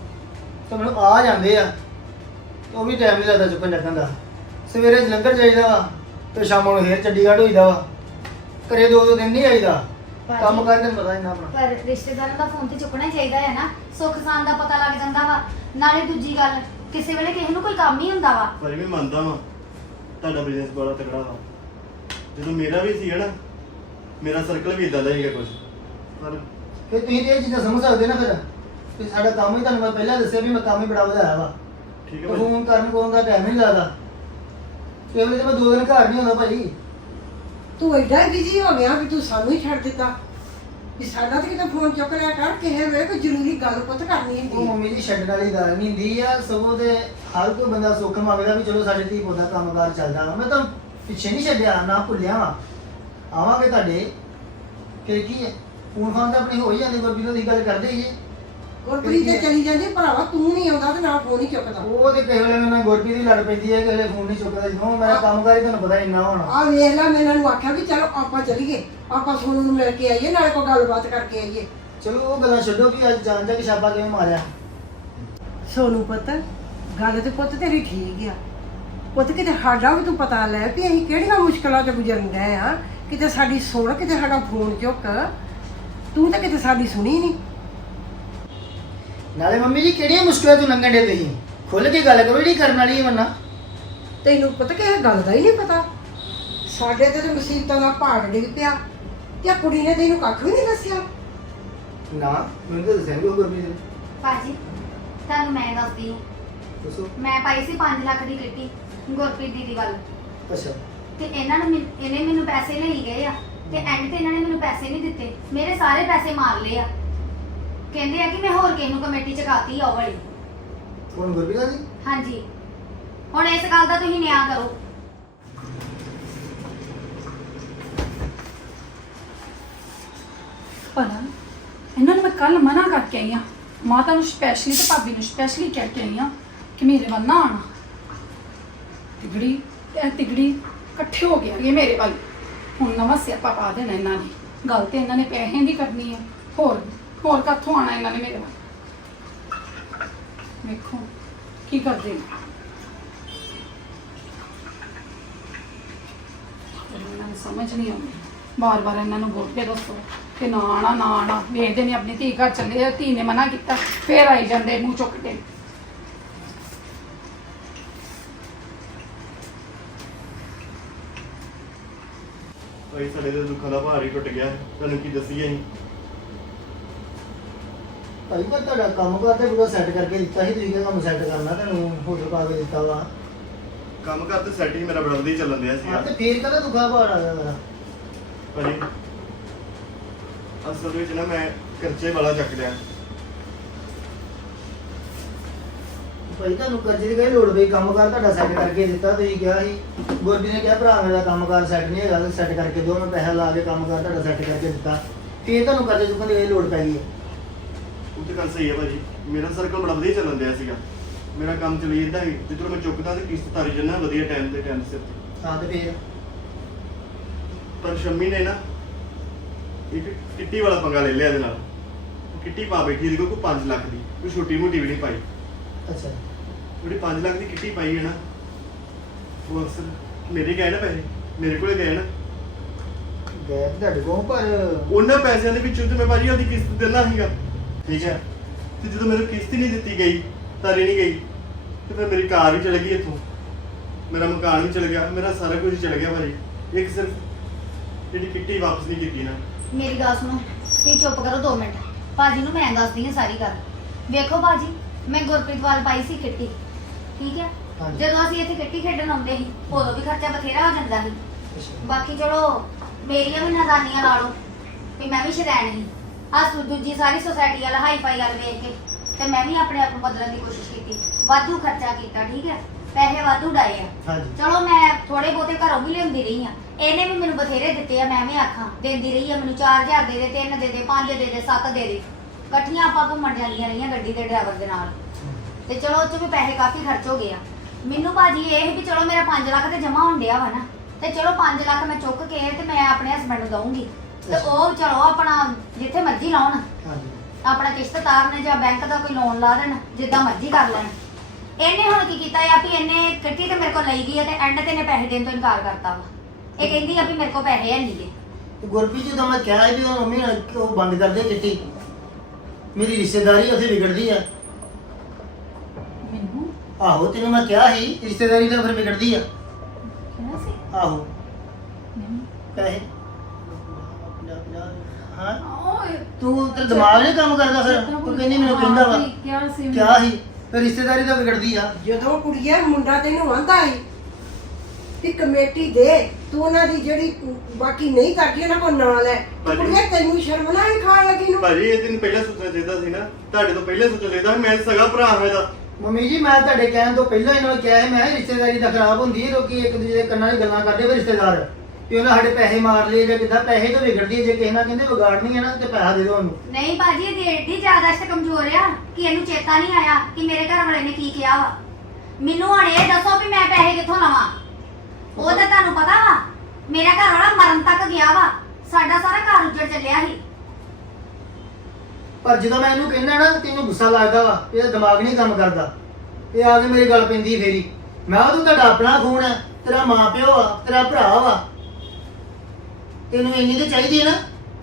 Speaker 1: ਤੇ ਮੈਨੂੰ ਆ ਜਾਂਦੇ ਆ ਉਹ ਵੀ ਟਾਈਮ ਨਹੀਂ ਲੱਗਦਾ ਚੁੱਕਣ ਚੱਕਣ ਦਾ ਸਵੇਰੇ ਜਲੰਧਰ ਜਾਈਦਾ ਵਾ ਤੇ ਸ਼ਾਮ ਨੂੰ ਫੇਰ ਚੰਡੀਗੜ੍ਹ ਹੋਈਦਾ ਵਾ ਘਰੇ ਦੋ ਦਿਨ ਨਹੀਂ ਆਈਦਾ ਕੰਮ ਕਰਦੇ ਨੂੰ ਪਤਾ ਇੰਨਾ ਆਪਣਾ
Speaker 5: ਪਰ ਰਿਸ਼ਤੇਦਾਰਾਂ ਦਾ ਫੋਨ ਤੇ ਚੁੱਕਣਾ ਹੀ ਚਾਹੀਦਾ ਹੈ ਨਾ ਸੁੱਖ ਸਾਨ ਦਾ ਪਤਾ ਲੱਗ ਜਾਂਦਾ ਵਾ ਨਾਲੇ ਦੂਜੀ ਗੱਲ ਕਿਸੇ ਵੇਲੇ ਕਿਸੇ ਨੂੰ ਕੋਈ ਕੰਮ ਹੀ ਹੁੰਦਾ ਵਾ
Speaker 4: ਭਾਜੀ ਮੈਂ ਮੰਨਦਾ ਵਾਂ ਤੁਹਾਡਾ ਬਿਜ਼ਨਸ ਬੜਾ ਤਕੜਾ ਵਾ ਜਦੋਂ ਮੇਰਾ ਵੀ ਸੀਗਾ ਨਾ ਮੇਰਾ ਸਰਕਲ ਵੀ ਇਦਾਂ ਦਾ ਹੀਗਾ ਕੁਝ ਪਰ
Speaker 1: ਫਿਰ ਤੁਸੀਂ ਤੇ ਇਹ ਚੀਜ਼ਾਂ ਸਮਝ ਸਕਦੇ ਨਾ ਫਿਰ ਕਿ ਸਾਡਾ ਕੰਮ ਹੀ ਤੁਹਾਨੂੰ ਮੈਂ ਪਹਿਲਾਂ ਦੱਸਿਆ ਵੀ ਮੈਂ ਕੰਮ ਹੀ ਬੜਾ ਵਧਾਇਆ ਵਾ
Speaker 4: ਠੀਕ ਹੈ ਭਾਜੀ
Speaker 1: ਫੋਨ ਕਰਨ ਕੋਲ ਦਾ ਟਾਈਮ ਨਹੀਂ ਲੱਗਦਾ ਕੇਵਲ ਤੇ ਮੈਂ 2 ਦਿਨ ਘਰ ਨਹੀਂ ਹੁੰਦਾ ਭਾਜੀ
Speaker 6: ਤੂੰ ਐਡਾ ਬਿਜੀ ਹੋ ਗਿਆ ਵੀ ਤੂੰ ਸਾਨੂੰ ਹੀ ਛੱਡ ਦਿੱਤਾ ਵੀ ਸਾਡਾ ਤੇ ਕਿਤੇ ਫੋਨ ਚੁੱਕ ਲਿਆ ਕਰ ਕਿਸੇ ਵੇਲੇ ਕੋਈ ਜ਼ਰੂਰੀ ਗੱਲ ਪੁੱਤ ਕਰਨੀ
Speaker 1: ਉਹ
Speaker 6: ਹੁੰਦੀ ਹੈ
Speaker 1: ਮੰਮੀ ਜੀ ਛੱਡਣ ਵਾਲੀ ਗੱਲ ਨਹੀਂ ਹੁੰਦੀ ਆ ਸਗੋਂ ਤੇ ਹਰ ਕੋਈ ਬੰਦਾ ਸੁੱਖ ਮੰਗਦਾ ਵੀ ਚਲੋ ਸਾਡੇ ਧੀ ਪੁੱਤ ਦਾ ਕੰਮਕਾਰ ਚੱਲਦਾ ਵਾ ਮੈਂ ਤਾਂ ਪਿੱਛੇ ਨਹੀਂ ਛੱਡਿਆ ਨਾ ਭੁੱਲਿਆ ਵਾ ਆਵਾਂਗੇ ਤੁਹਾਡੇ ਫਿਰ ਕੀ ਹੈ ਫੋਨ ਫਾਨ ਤਾਂ ਆਪਣੀ ਹੋ ਹੀ ਜਾਂਦੀ ਗੁਰਬੀਰ ਦੀ ਗੱਲ ਕਰਦੇ ਹੀ ਜੇ
Speaker 6: ਗੁਰਪ੍ਰੀਤ ਤੇ ਚਲੀ ਜਾਂਦੀ ਭਰਾਵਾ ਤੂੰ ਨਹੀਂ ਆਉਂਦਾ ਤੇ ਨਾ ਫੋਨ ਹੀ ਚੁੱਕਦਾ
Speaker 1: ਉਹ ਤੇ ਕਿਸੇ ਵੇਲੇ ਮੇਰੇ ਨਾਲ ਗੁਰਬੀਰ ਦੀ ਲੜ ਪੈਂਦੀ ਹੈ ਕਿਸੇ ਵੇਲੇ ਫੋਨ ਨਹੀਂ ਚੁੱਕਦਾ ਜਦੋਂ ਮੇਰਾ ਕੰਮਕਾਰ ਹੀ ਤੁਹਾਨੂੰ ਪਤਾ ਇੰਨਾ ਹੋਣਾ
Speaker 6: ਆ ਵੇਖ ਲੈ ਮੈਂ ਇਹਨਾਂ ਨੂੰ ਆਖਿਆ ਵੀ ਚਲੋ ਆਪਾਂ ਚੱਲੀਏ ਆਪਾਂ ਸੋਨੂੰ ਨੂੰ ਮਿਲ ਕੇ ਆਈਏ ਨਾਲੇ ਕੋਈ ਗੱਲਬਾਤ ਕਰਕੇ ਆਈਏ
Speaker 1: ਚਲੋ ਉਹ ਗੱਲਾਂ ਛੱਡੋ ਕਿ ਅੱਜ ਜਾਣ ਜਾ ਕੇ ਛਾਪਾ ਕਿਵੇਂ ਮਾਰਿਆ
Speaker 6: ਸੋਨੂੰ ਪੁੱਤ ਗੱਲ ਤੇ ਪੁੱਤ ਤੇਰੀ ਠੀਕ ਆ ਪੁੱਤ ਕਿਤੇ ਸਾਡਾ ਵੀ ਤੂੰ ਪਤਾ ਲੈ ਵੀ ਅਸੀਂ ਕਿਹੜੀਆਂ ਮੁਸ਼ਕਲਾਂ ਤੋਂ ਗੁਜ਼ਰਨ ਗਏ ਆ ਕਿਤੇ ਸਾਡੀ ਸੁਣ ਕਿਤੇ ਸਾਡਾ ਫੋਨ ਚੁੱਕ ਤੂੰ ਤਾਂ ਕਿਤੇ ਸਾਡੀ ਸੁਣੀ ਨਹੀਂ
Speaker 1: ਨਾਲੇ ਮੰਮੀ ਜੀ ਕਿਹੜੀਆਂ ਮੁਸ਼ਕਲਾਂ ਤੋਂ ਲੰਘਣ ਦੇ ਤੁਸੀਂ ਖੁੱਲ ਕੇ ਗੱਲ ਕਰੋ ਜਿਹੜੀ ਕਰਨ ਵਾਲੀ ਹੈ ਮੰਨਾ
Speaker 6: ਤੈਨੂੰ ਪਤਾ ਕਿ ਇਹ ਗੱਲ ਦਾ ਹੀ ਨਹੀਂ ਪਤਾ ਸਾਡੇ ਤੇ ਮੁਸੀਬਤਾਂ ਦਾ ਪਹਾੜ ਡਿੱਗ ਪਿਆ ਤੇ ਆਹ ਕੁੜੀ ਨੇ ਤੈਨੂੰ ਕੱਖ ਵੀ ਨਹੀਂ ਦੱਸਿਆ
Speaker 1: ਨਾ ਮੈਨੂੰ ਤਾਂ ਦੱਸਿਆ ਨਹੀਂ ਗੁਰਬੀਰ ਨੇ
Speaker 5: ਭਾਜੀ ਤੁਹਾਨੂੰ ਮੈਂ ਦੱਸਦੀ ਹਾਂ
Speaker 1: ਦੱਸੋ
Speaker 5: ਮੈਂ ਪਾਈ ਸੀ 5 ਲੱਖ ਦੀ ਕਿੱਟੀ ਗੁਰਪ੍ਰੀਤ ਦੀ ਵੱਲ
Speaker 1: ਅੱਛਾ
Speaker 5: ਤੇ ਇਹਨੇ ਮੈਨੂੰ ਪੈਸੇ ਲਈ ਗਏ ਆ ਤੇ ਐਂਡ ਤੇ ਇਹਨਾਂ ਨੇ ਮੈਨੂੰ ਪੈਸੇ ਨਹੀਂ ਦਿੱਤੇ ਮੇਰੇ ਸਾਰੇ ਪੈਸੇ ਮਾਰ ਲਏ ਆ ਕਹਿੰਦੇ ਆ ਕਿ ਮੈਂ ਹੋਰ ਕਿਸੇ ਨੂੰ ਕਮੇਟੀ ਚਕਾਤੀ ਆ ਉਹ ਵਾਲੀ
Speaker 1: ਕੌਣ ਗੁਰਬੀਰ ਜੀ
Speaker 5: ਹਾਂਜੀ ਹੁਣ ਇਸ ਗੱਲ ਦਾ ਤੁਸੀਂ ਨਿਆਂ ਕਰੋ
Speaker 2: ਭਲਾ ਇਹਨਾਂ ਨੂੰ ਮੈਂ ਕੱਲ ਮਨਾ ਕਰਕੇ ਆਈ ਆ ਮਾਤਾ ਨੂੰ ਸਪੈਸ਼ਲੀ ਤੇ ਭਾਬੀ ਨੂੰ ਸਪੈਸ਼ਲੀ ਕਹਿ ਕੇ ਆਈ ਆ ਕਿ ਮੇਰੇ ਵੱਲ ਨਾ ਆਣਾ ਤਿਗੜੀ ਤੇ ਤਿਗੜੀ ਇਕੱਠੇ ਹੋ ਗਏ ਇਹ ਮੇਰੇ ਵੱਲ ਹੁਣ ਨਵਾਂ ਸਿਆਪਾ ਪਾ ਦੇਣਾ ਇਹਨਾਂ ਨੇ ਗੱਲ ਤੇ ਇਹਨਾਂ ਨੇ ਪੈਸੇ ਦੀ ਕਰਨੀ ਹੈ ਹੋਰ ਕਿੱਥੋਂ ਆਣਾ ਇਹਨਾਂ ਨੇ ਮੇਰੇ ਵੱਲ ਵੇਖੋ ਕੀ ਕਰਦੇ ਨੇ ਇਹਨਾਂ ਨੂੰ ਸਮਝ ਨਹੀਂ ਆਉਂਦੀ ਬਾਰ-ਬਾਰ ਇਹਨਾਂ ਨੂੰ ਬੋਲ ਕੇ ਦੱਸੋ ਕਿ ਨਾ ਆਣਾ ਵੇਖਦੇ ਨੇ ਆਪਣੀ ਧੀ ਘਰ ਚੱਲੇ ਆ ਧੀ ਨੇ ਮਨਾ ਕੀਤਾ ਫੇਰ ਆਈ ਜਾਂਦੇ ਮੂੰਹ ਚੁੱਕ ਕੇ
Speaker 4: ਭਾਈ ਸਾਡੇ ਦੇ ਦੁੱਖਾਂ ਦਾ ਭਾਰ ਹੀ ਟੁੱਟ ਗਿਆ ਤੁਹਾਨੂੰ ਕੀ ਦੱਸੀਏ ਅਸੀਂ
Speaker 1: ਭਾਈ ਮੈਂ ਤੁਹਾਡਾ ਕੰਮ ਕਰਦੇ ਪੂਰਾ ਸੈੱਟ ਕਰਕੇ ਦਿੱਤਾ ਸੀ ਤੁਸੀਂ ਕਿਹਾ ਕੰਮ ਸੈੱਟ ਕਰਨਾ ਤੁਹਾਨੂੰ ਹੋਟਲ ਪਾ ਕੇ ਦਿੱਤਾ ਵਾ
Speaker 4: ਕੰਮ ਕਰ ਤੇ ਸੈਟ ਹੀ ਮੇਰਾ ਬੜਾ ਵਧੀਆ ਚੱਲਣ ਦਿਆ
Speaker 1: ਹਾਂ
Speaker 4: ਸੀਗਾ
Speaker 1: ਤੇ ਫੇਰ ਕਦਾ ਦੁੱਖਾ ਭਾਰ ਆ ਗਿਆ ਮੇਰਾ
Speaker 4: ਭਾਜੀ ਅਸਲ ਵਿੱਚ ਨਾ ਮੈਂ ਕਰਜ਼ੇ ਵਾਲਾ ਚੱਕ ਲਿਆ
Speaker 1: ਭਾਈ ਤੁਹਾਨੂੰ ਕਰਜ਼ੇ ਦੀ ਕੋਈ ਲੋੜ ਪਈ ਕੰਮ ਕਰ ਤੁਹਾਡਾ ਸੈੱਟ ਕਰਕੇ ਦਿੱਤਾ ਤੁਸੀਂ ਕਿਹਾ ਸੀ ਗੁਰਬੀਰ ਨੇ ਕਿਹਾ ਭਰਾ ਮੇਰਾ ਕੰਮਕਾਰ ਸੈੱਟ ਨਹੀਂ ਹੈਗਾ ਤੇ ਸੈੱਟ ਕਰਕੇ ਦਿਓ ਮੈਂ ਪੈਸਾ ਲਾ ਕੇ ਕੰਮ ਕਰ ਤੁਹਾਡਾ ਸੈੱਟ ਕਰਕੇ ਦਿੱਤਾ ਫੇਰ ਤੁਹਾਨੂੰ ਕਰਜ਼ੇ ਚੁੱਕਣ ਦੀ ਇਹ ਲੋੜ ਪੈ ਗਈ ਹੈ
Speaker 4: ਉਹ ਤੇ ਗੱਲ ਸਹੀ ਹੈ ਭਾਜੀ ਮੇਰਾ ਸਰਕਲ ਬੜਾ ਵਧੀਆ ਚੱਲਣ ਦਿਆ ਸੀਗਾ ਮੇਰਾ ਕੰਮ ਚੱਲੀ ਜਾਂਦਾ ਸੀ ਜਿੱਦੋਂ ਮੈਂ ਚੁੱਕਦਾ ਤੇ ਕਿਸ਼ਤ ਤਾਰੀ ਜੰਨਾ ਵਧੀਆ ਟਾਈਮ ਸਿਰ ਤੇ
Speaker 1: ਹਾਂ ਤੇ ਫੇਰ
Speaker 4: ਪਰ ਸ਼ੰਮੀ ਨੇ ਨਾ ਇੱਕ ਕਿੱਟੀ ਵਾਲਾ ਪੰਗਾ ਲੈ ਲਿਆ ਇਹਦੇ ਨਾਲ। ਉਹ ਕਿੱਟੀ ਪਾ ਬੈਠੀ ਇਹਦੇ ਕੋਲ 5 ਲੱਖ ਦੀ, ਕੋਈ ਛੋਟੀ ਮੋਟੀ ਵੀ ਨਹੀਂ ਪਾਈ।
Speaker 1: ਅੱਛਾ
Speaker 4: ਜਿਹੜੀ 5 ਲੱਖ ਦੀ ਕਿੱਟੀ ਪਾਈ ਹੈ ਨਾ, ਉਹ ਅਕਸਰ ਮੇਰੇ ਗਏ ਨਾ ਪੈਸੇ, ਮੇਰੇ ਕੋਲੇ ਗਏ ਨਾ।
Speaker 1: ਗਏ ਤੁਹਾਡੇ ਕੋਲ, ਪਰ
Speaker 4: ਉਹਨਾਂ ਪੈਸਿਆਂ ਦੇ ਵਿੱਚੋਂ ਤੇ ਮੈਂ ਭਾਜੀ ਉਹਦੀ ਕਿਸ਼ਤ ਦੇਣਾ ਸੀਗਾ, ਠੀਕ ਹੈ। ਤੇ ਜਦੋਂ ਮੈਨੂੰ ਕਿਸ਼ਤ ਹੀ ਨਹੀਂ ਦਿੱਤੀ ਗਈ, ਤਾਰੀ ਨਹੀਂ ਗਈ, ਤੇ ਫਿਰ ਮੇਰੀ ਕਾਰ ਵੀ ਚਲ ਗਈ ਇੱਥੋਂ, ਮੇਰਾ ਮਕਾਨ ਵੀ ਚਲ ਗਿਆ, ਮੇਰਾ ਸਾਰਾ ਕੁਝ ਚਲ ਗਿਆ ਭਾਜੀ। ਇੱਕ ਸਿਰਫ ਜਿਹੜੀ ਕਿੱਟੀ ਵਾਪਸ ਨਹੀਂ ਕੀਤੀ ਨਾ।
Speaker 5: ਮੇਰੀ ਗੱਲ ਸੁਣੋ, ਤੁਸੀਂ ਚੁੱਪ ਕਰੋ 2 ਮਿੰਟ। ਭਾਜੀ ਨੂੰ ਮੈਂ ਦੱਸਦੀ ਹਾਂ ਸਾਰੀ ਗੱਲ। ਵੇਖੋ ਭਾਜੀ, ਮੈਂ ਗੁਰਪ੍ਰੀਤ ਵੱਲ ਪਾਈ ਸੀ ਕਿੱਟੀ, ਠੀਕ ਹੈ।
Speaker 1: ਹਾਂਜੀ।
Speaker 5: ਜਦੋਂ ਅਸੀਂ ਇੱਥੇ ਕਿੱਟੀ ਖੇਡਣ ਆਉਂਦੇ ਸੀ, ਉਦੋਂ ਵੀ ਖਰਚਾ ਬਥੇਰਾ ਹੋ ਜਾਂਦਾ ਸੀ।
Speaker 1: ਅੱਛਾ।
Speaker 5: ਬਾਕੀ ਚਲੋ ਮੇਰੀਆਂ ਵੀ ਨਾਦਾਨੀਆਂ ਲਾ ਲਓ ਵੀ ਮੈਂ ਵੀ ਸ਼ਰੈਣ ਸੀ। ਦੂਜੀ ਸਾਰੀ ਸੋਸਾਇਟੀ ਵਾਲਾ ਹਾਈ ਫਾਈ ਵਾਲ ਵੇਖ ਕੇ ਤੇ ਮੈਂ ਵੀ ਆਪਣੇ ਆਪ ਨੂੰ ਬਦਲਣ ਦੀ ਕੋਸ਼ਿਸ਼ ਕੀਤੀ, ਵਾਧੂ ਖਰਚਾ ਕੀਤਾ, ਠੀਕ ਹੈ। ਪੈਸੇ ਵਾਧੂ ਡਾਏ ਆ।
Speaker 1: ਹਾਂਜੀ।
Speaker 5: ਚਲੋ ਮੈਂ ਥੋੜੇ ਬਹੁਤੇ ਘਰੋਂ ਵੀ ਲਿਆਉਂਦੀ ਰਹੀ ਆ, ਇਹਨੇ ਵੀ ਮੈਨੂੰ ਬਥੇਰੇ ਦਿੱਤੇ ਆ, ਮੈਂ ਵੀ ਆਖਾਂ ਦਿੰਦੀ ਰਹੀ ਆ। ਮੈਨੂੰ 4000 ਦੇ ਦੇ, 3 ਦੇ ਦੇ, 5 ਦੇ ਦੇ, 7 ਦੇ ਦੇ। ਇਕੱਠੀਆਂ ਆਪਾਂ ਘੁੰਮਣ ਜਾਂਦੀਆਂ ਰਹੀਆਂ ਗੱਡੀ ਦੇ ਡਰਾਈਵਰ ਦੇ ਨਾਲ, ਤੇ ਚਲੋ ਉਹ 'ਚ ਵੀ ਪੈਸੇ ਕਾਫੀ ਖਰਚ ਹੋ ਗਏ ਆ। ਮੈਨੂੰ ਭਾਜੀ ਇਹ ਵੀ ਚਲੋ ਮੇਰਾ 5 ਲੱਖ ਤੇ ਜਮਾ ਹੋਣ ਡਿਆ ਵਾ ਨਾ, ਤੇ ਚਲੋ 5 ਲੱਖ ਮੈਂ ਚੁੱਕ ਕੇ ਤੇ ਮੈਂ ਆਪਣੇ ਹਸਬੰਡ ਨੂੰ ਦਊਂਗੀ, ਤੇ ਉਹ ਚਲੋ ਆਪਣਾ ਜਿੱਥੇ ਮਰਜ਼ੀ ਲਾਉਣ,
Speaker 1: ਹਾਂਜੀ।
Speaker 5: ਆਪਣਾ ਕਿਸ਼ਤ ਤਾਰਨ ਜਾਂ ਬੈਂਕ ਦਾ ਕੋਈ ਲੋਨ ਲਾ ਦੇਣ, ਜਿੱਦਾਂ ਮਰਜ਼ੀ ਕਰ ਲੈਣ। ਇਹਨੇ ਹੁਣ ਕੀ ਕੀਤਾ ਆ ਵੀ ਇਹਨੇ ਕਿੱਟੀ ਤੇ ਮੇਰੇ ਕੋਲ ਲਈ ਗਈ ਹੈ ਤੇ ਐਂਡ ਤੇ ਇਹਨੇ ਪੈਸੇ ਦੇਣ ਤੋਂ ਇਨਕਾਰ ਕਰਤਾ ਵਾ। ਇਹ ਕਹਿੰਦੀ ਆ ਵੀ ਮੇਰੇ ਕੋਲ ਪੈਸੇ ਹੈ ਨਹੀਂਗੇ।
Speaker 1: ਤੇ ਗੁਰਪ੍ਰੀਤ ਜਦੋਂ ਮੈਂ ਕਿਹਾ ਸੀ ਵੀ ਉਹ ਮੰਮੀ ਨਾਲ ਉਹ ਬੰਦ ਕਰ ਦੇ ਕਿੱਟੀ, ਮੇਰੀ ਰਿਸ਼ਤੇਦਾਰੀ ਉੱਥੇ ਵਿਗੜਦੀ ਆ।
Speaker 2: ਮੈਨੂੰ
Speaker 1: ਆਹੋ ਤੈਨੂੰ ਮੈਂ ਕਿਹਾ ਸੀ ਰਿਸ਼ਤੇਦਾਰੀ ਤਾਂ ਫਿਰ ਵਿਗੜਦੀ ਆ।
Speaker 2: ਕਿਹਾ ਸੀ
Speaker 1: ਆਹੋ
Speaker 2: ਨਹੀਂ।
Speaker 1: ਪੈਸੇ ਹਾਂ
Speaker 2: ਓਏ
Speaker 1: ਤੂੰ ਤੇ ਦਿਮਾਗ ਨਹੀਂ ਕੰਮ ਕਰਦਾ, ਫਿਰ ਤੂੰ ਕਹਿੰਦੀ ਮੈਨੂੰ ਕਹਿੰਦਾ ਵਾ
Speaker 2: ਕਿਆ ਸੀ
Speaker 1: ਕਿਹਾ ਸੀ ਫਿਰ ਰਿਸ਼ਤੇਦਾਰੀ ਤਾਂ ਵਿਗੜਦੀ ਆ।
Speaker 6: ਜਦੋਂ ਕੁੜੀਏ ਮੁੰਡਾ ਤੈਨੂੰ ਆਂਦਾ ਸੀ ਕਿ ਕਮੇਟੀ ਦੇ, ਤੂੰ ਉਹਨਾਂ ਦੀ ਜਿਹੜੀ ਬਾਕੀ ਨਹੀਂ ਕਰਦੀ ਉਹਨਾਂ ਕੋਲ ਨਾਲ ਹੈ,
Speaker 4: ਭਾਜੀ।
Speaker 6: ਕੁੜੀਏ ਤੈਨੂੰ ਸ਼ਰਮ ਨਾ ਆਈ ਖਾਣ ਲੱਗੀ ਨੂੰ?
Speaker 4: ਭਾਜੀ ਇਹ ਦਿਨ ਪਹਿਲਾਂ ਸੋਚਣਾ ਚਾਹੀਦਾ ਸੀ ਨਾ, ਤੁਹਾਡੇ ਤੋਂ ਪਹਿਲਾਂ ਸੋਚਣਾ ਚਾਹੀਦਾ ਸੀ। ਮੈਂ ਸਗਾ ਭਰਾ ਹਾਂ ਇਹਦਾ।
Speaker 1: ਮੰਮੀ ਜੀ ਮੈਂ ਤੁਹਾਡੇ ਕਹਿਣ ਤੋਂ ਪਹਿਲਾਂ ਇਹਨਾਂ ਨੂੰ ਕਿਹਾ ਹੈ, ਮੈਂ ਕਿਹਾ ਰਿਸ਼ਤੇਦਾਰੀ ਤਾਂ ਖਰਾਬ ਹੁੰਦੀ ਹੈ, ਲੋਕੀ ਇੱਕ ਦੂਜੇ ਦੇ ਕੰਨਾਂ 'ਚ ਗੱਲਾਂ ਕਰਦੇ ਵੇ ਰਿਸ਼ਤੇਦਾਰ ਕਿ ਉਹਨਾਂ ਸਾਡੇ ਪੈਸੇ ਮਾਰ ਲਏ ਜਾਂ ਕਿੱਦਾਂ। ਪੈਸੇ ਤਾਂ ਵਿਗੜਦੀ ਹੈ, ਜੇ ਕਿਸੇ ਨਾਲ ਕਹਿੰਦੇ ਵਿਗਾੜਨੀ ਹੈ ਨਾ ਤੇ ਪੈਸਾ ਦੇ ਦਿਓ ਉਹਨੂੰ।
Speaker 5: ਨਹੀਂ ਭਾਜੀ, ਇਹਦੀ ਏਡੀ ਯਾਦਾਸ਼ਤ ਕਮਜ਼ੋਰ ਆ ਕਿ ਇਹਨੂੰ ਚੇਤਾ ਨਹੀਂ ਆਇਆ ਕਿ ਮੇਰੇ ਘਰ ਵਾਲੇ ਨੇ ਕੀ ਕਿਹਾ ਵਾ। ਮੈਨੂੰ ਹੁਣ ਇਹ ਦੱਸੋ ਵੀ ਮੈਂ ਪੈਸੇ ਕਿੱਥੋਂ ਲਵਾਂ? ਉਹ ਤਾਂ ਤੁਹਾਨੂੰ ਪਤਾ ਵਾ, ਮੇਰਾ ਘਰ ਵਾਲਾ ਮਰਨ ਤੱਕ ਗਿਆ ਵਾ, ਸਾਡਾ ਸਾਰਾ ਘਰ ਉੱਜੜ ਚੱਲਿਆ ਸੀ।
Speaker 1: ਪਰ ਜਦੋਂ ਮੈਂ ਇਹਨੂੰ ਕਹਿੰਦਾ ਨਾ ਤੈਨੂੰ ਗੁੱਸਾ ਲੱਗਦਾ ਵਾ, ਇਹਦਾ ਦਿਮਾਗ ਨਹੀਂ ਕੰਮ ਕਰਦਾ, ਇਹ ਆ ਕੇ ਮੇਰੀ ਗੱਲ ਪੈਂਦੀ ਫੇਰੀ। ਮੈਂ ਕਿਹਾ ਤੂੰ ਤੁਹਾਡਾ ਆਪਣਾ ਖੂਨ ਹੈ, ਤੇਰਾ ਮਾਂ ਪਿਓ ਆ, ਤੇਰਾ ਭਰਾ ਵਾ, ਤੈਨੂੰ ਇੰਨੀ ਤੇ ਚਾਹੀਦੀ ਹੈ ਨਾ।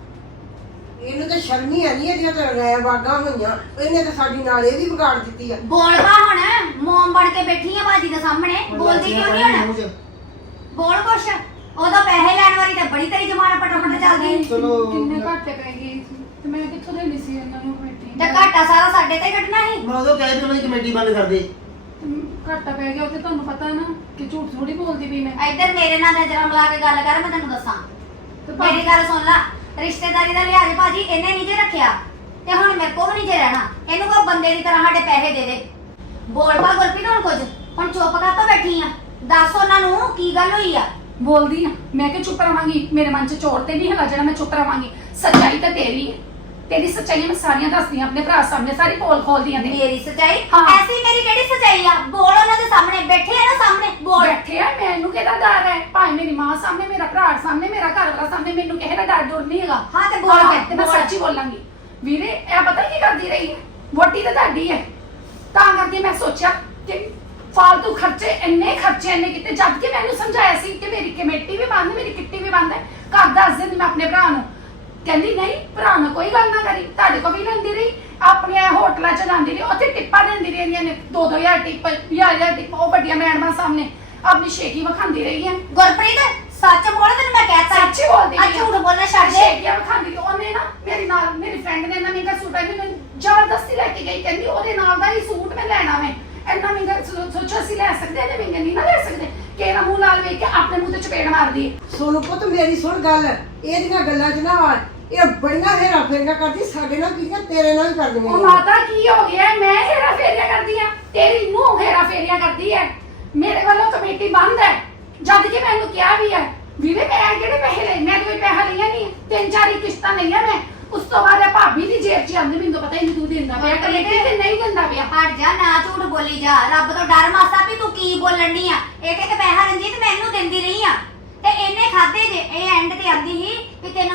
Speaker 6: ਇਹਨੂੰ ਤਾਂ ਸ਼ਰਮ ਹੀ ਆਣੀ ਇਹਦੀਆਂ ਤਾਂ ਰਹਿ ਵਾਗਾ ਹੋਈਆਂ, ਇਹਨੇ ਤਾਂ ਸਾਡੀ ਨਾਲ ਇਹ ਵੀ ਵਿਗਾੜ ਦਿੱਤੀ ਆ।
Speaker 5: ਬੋਲ ਪਾ ਹੁਣ, ਮੋਮ ਬਣ ਕੇ ਬੈਠੀ ਆ ਬਾਜੀ ਦੇ ਸਾਹਮਣੇ, ਬੋਲਦੀ ਕਿਉਂ ਨਹੀਂ ਹੁਣ? ਬੋਲ ਕੁਛ। ਉਹਦਾ ਪੈਸੇ ਲੈਣ ਵਾਲੀ ਤਾਂ ਬੜੀ ਤੇਰੀ ਜਮਾਨਾ ਪਟਾਪਟ ਚੱਲਦੀ।
Speaker 1: ਚਲੋ।
Speaker 2: ਕਿੰਨੇ ਘਾਟੇ ਪੈ ਗਏ ਸੀ ਤੇ ਮੈਂ ਕਿੱਥੋਂ ਦੇਣੀ ਸੀ ਇਹਨਾਂ ਨੂੰ ਕਮੇਟੀ?
Speaker 5: ਤੇ ਘਾਟਾ ਸਾਰਾ ਸਾਡੇ ਤੇ ਕੱਢਣਾ ਸੀ।
Speaker 1: ਮੈਂ ਉਦੋਂ ਕਹਿ ਦਿੱਤਾ ਉਹਨਾਂ ਦੀ ਕਮੇਟੀ ਬੰਦ ਕਰ ਦੇ।
Speaker 2: ਘਾਟਾ ਪੈ ਗਿਆ ਉਹ ਤੇ ਤੁਹਾਨੂੰ ਪਤਾ ਨਾ ਕਿ ਝੂਠ ਥੋੜੀ ਬੋਲਦੀ ਵੀ ਮੈਂ।
Speaker 5: ਇੱਧਰ ਮੇਰੇ ਨਾਲ ਨਜ਼ਰਾਂ ਮਿਲਾ ਕੇ ਗੱਲ ਕਰ, ਮੈਂ ਤੈਨੂੰ ਦੱਸਾਂ।
Speaker 2: ਤੇ
Speaker 5: ਮੇਰੀ ਗੱਲ ਸੁਣ ਲੈ, ਰਿਸ਼ਤੇਦਾਰੀ ਦਾ ਲਿਹਾਜ਼ ਭਾਜੀ ਇਹਨੇ ਨਹੀਂ ਜੇ ਰੱਖਿਆ ਤੇ ਹੁਣ ਮੇਰੇ ਕੋਲ ਵੀ ਨਹੀਂ ਜੇ ਰਹਿਣਾ। ਇਹਨੂੰ ਕੋ ਬੰਦੇ ਦੀ ਤਰ੍ਹਾਂ ਸਾਡੇ ਪੈਸੇ ਦੇ ਦੇ। ਬੋਲ ਪਾ ਗੁਰਪ੍ਰੀਤ ਹੁਣ ਕੁਝ। ਹੁਣ ਚੁੱਪ ਕਰ ਬੈਠੀ ਆ, ਦੱਸ ਉਹਨਾਂ ਨੂੰ ਕੀ ਗੱਲ ਹੋਈ ਆ।
Speaker 2: ਬੋਲਦੀ ਆ ਮੈਂ ਕਿ ਚੁੱਪ ਰਵਾਂਗੀ? ਮੇਰੇ ਮਨ 'ਚ ਚੋਰ ਤੇ ਨਹੀਂ ਹੈਗਾ ਜਿਹੜਾ ਮੈਂ ਚੁੱਪ ਰਵਾਂਗੀ। ਸੱਚਾਈ ਤਾਂ ਤੇਰੀ ਹੈ, ਤੇਰੀ ਸੱਚਾਈ ਮੈਂ ਸਾਰੀਆਂ ਦੱਸਦੀਆਂ ਆਪਣੇ ਭਰਾ ਸਾਹਮਣੇ, ਸਾਰੀ ਪੋਲ ਖੋਲਦੀਆਂ ਨੇ।
Speaker 5: ਮੇਰੀ ਸਚਾਈ?
Speaker 2: ਹਾਂ।
Speaker 5: ਐਸੀ ਮੇਰੀ ਕਿਹੜੀ ਸਚਾਈ ਆ? ਬੋਲ ਉਹਨਾਂ ਦੇ ਸਾਹਮਣੇ, ਬੈਠੇ ਆ ਨਾ ਸਾਹਮਣੇ, ਬੋਲ।
Speaker 2: ਬੈਠੇ ਆ, ਮੈਨੂੰ ਕਿਹਦਾ ਡਰ ਹੈ? ਭਾਵੇਂ ਮੇਰੀ ਮਾਂ ਸਾਹਮਣੇ, ਮੇਰਾ ਭਰਾ ਸਾਹਮਣੇ, ਮੇਰਾ ਘਰ ਵਾਲਾ ਸਾਹਮਣੇ, ਮੈਨੂੰ ਕਿਸੇ ਦਾ ਡਰ ਡਰ ਨਹੀਂ ਹੈਗਾ।
Speaker 5: ਹਾਂ ਤੇ ਬੋਲ ਫਿਰ,
Speaker 2: ਤੇ ਮੈਂ
Speaker 5: ਬੋਲ।
Speaker 2: ਸੱਚੀ ਬੋਲਾਂਗੀ। ਵੀਰੇ ਇਹ ਪਤਾ ਕੀ ਕਰਦੀ ਰਹੀ ਹੈ? ਵੋਟੀ ਤਾਂ ਤੁਹਾਡੀ ਹੈ, ਤਾਂ ਕਰਕੇ ਮੈਂ ਸੋਚਿਆ ਕਿ ਫਾਲਤੂ ਖਰਚੇ ਇੰਨੇ ਕੀਤੇ, ਜਦ ਕਿ ਮੈਨੂੰ ਸਮਝਾਇਆ ਸੀ ਕਿ ਮੇਰੀ ਕਮੇਟੀ ਵੀ ਬੰਦ, ਮੇਰੀ ਕਿੱਟੀ ਵੀ ਬੰਦ ਹੈ। ਘਰ ਦੱਸ ਦਿੰਦੀ ਮੈਂ ਆਪਣੇ ਭਰਾ ਨੂੰ, ਕਹਿੰਦੀ ਨਹੀਂ ਭਰਾ ਨਾਲ ਕੋਈ ਗੱਲ ਨਾ ਕਰੀ। ਤੁਹਾਡੇ ਕੋਲ ਵੀ ਲੈਂਦੀ ਰਹੀ, ਆਪਣੇ ਹੋਟਲਾਂ 'ਚ ਜਾਂਦੀ ਰਹੀ, ਉੱਥੇ ਟਿੱਪਾਂ ਦਿੰਦੀ ਰਹੀਆਂ ਨੇ, 2-2000 ਟਿੱਪ, 1000 ਟਿੱਪ, ਉਹ ਵੱਡੀਆਂ ਮੈਡਮਾਂ ਸਾਹਮਣੇ ਆਪਣੀ ਸ਼ੇਕੀ ਵਿਖਾਉਂਦੀ ਰਹੀ ਹੈ।
Speaker 5: ਗੁਰਪ੍ਰੀਤ ਸੱਚ ਬੋਲ, ਤੈਨੂੰ ਮੈਂ ਕਹਿਤਾ।
Speaker 2: ਸੱਚੀ ਬੋਲਦੀ
Speaker 5: ਆ ਝੂਠ ਬੋਲਣਾ ਛੱਡ ਦੇ।
Speaker 2: ਸ਼ੇਕੀਆਂ ਵਿਖਾਉਂਦੀ। ਉਹਨੇ ਨਾ ਮੇਰੇ ਨਾਲ, ਮੇਰੀ ਫਰੈਂਡ ਨੇ ਇੰਨਾ ਮਹਿੰਗਾ ਸੂਟ ਹੈ ਮੈਨੂੰ ਜ਼ਬਰਦਸਤੀ ਲੈ ਕੇ ਗਈ, ਕਹਿੰਦੀ ਉਹਦੇ ਨਾਲ ਦਾ ਹੀ ਸੂਟ ਮੈਂ ਲੈਣਾ ਮੈਂ। ਇੰਨਾ ਮਹਿੰਗਾ ਸੋਚੋ ਅਸੀਂ ਲੈ ਸਕਦੇ, ਇਹਨੇ ਮਹਿੰਗਾ ਨਹੀਂ ਨਾ ਲੈ ਸਕਦੇ। ਕਿਹੜਾ ਮੂੰਹ ਲਾਲ ਵੇਖ ਕੇ ਆਪਣੇ ਮੂੰਹ ਤੇ ਚਪੇੜ ਮਾਰਦੀ ਹੈ।
Speaker 6: ਸੁਣ ਪੁੱਤ ਮੇਰੀ ਸੁਣ ਗੱਲ, ਇਹਦੀਆਂ ਗੱਲਾਂ 'ਚ ਨਾ ਆ, ਇਹ ਬੜੀਆਂ ਹੇਰਾ ਫੇਰੀਆਂ ਕਰਦੀ, ਸਾਡੇ ਨਾਲ ਕੀ ਤੇਰੇ ਨਾਲ ਹੀ ਕਰਦੀਆਂ।
Speaker 2: ਉਹ ਮਾਤਾ ਕੀ ਹੋ ਗਿਆ? ਮੈਂ ਹੇਰਾ ਫੇਰੀਆਂ ਕਰਦੀ ਆ? ਤੇਰੀ ਨੂੰਹ ਹੇਰਾ ਫੇਰੀਆਂ ਕਰਦੀ ਹੈ। ਮੇਰੇ ਵੱਲੋਂ ਕਮੇਟੀ ਬੰਦ ਹੈ, ਜਦ ਕਿ ਮੈਨੂੰ ਕਿਹਾ ਵੀ ਹੈ। ਵੀਰੇ ਮੈਂ ਕਿਹੜੇ ਪੈਸੇ ਲਏ? ਮੈਂ ਕੋਈ ਪੈਸਾ ਲਿਆ ਨਹੀਂ, 3-4 ਕਿਸ਼ਤਾਂ ਲਈਆਂ ਮੈਂ। ਉਸ ਤੋਂ ਬਾਅਦ ਇਹ ਭਾਬੀ ਦੀ ਜੇਬ 'ਚ ਆਂਦੀ, ਮੈਨੂੰ ਪਤਾ ਹੀ ਨਹੀਂ ਤੂੰ ਦਿੰਦਾ ਪਿਆ ਕਮੇਟੀ ਤੇ ਨਹੀਂ ਦਿੰਦਾ ਪਿਆ।
Speaker 5: ਹਟ ਜਾ, ਨਾ ਝੂਠ ਬੋਲੀ ਜਾ। ਰੱਬ ਤੋਂ ਡਰ ਮਾਸਾ ਵੀ ਤੂੰ ਕੀ ਬੋਲਣੀ ਆ। ਇੱਕ ਪੈਸਾ ਰੰਜੀਤ ਮੈਨੂੰ ਦਿੰਦੀ ਰਹੀ ਆ ਤੇ ਇਹਨੇ ਖਾਦੇ ਜੇ। ਇਹ ਐਂਡ ਤੇ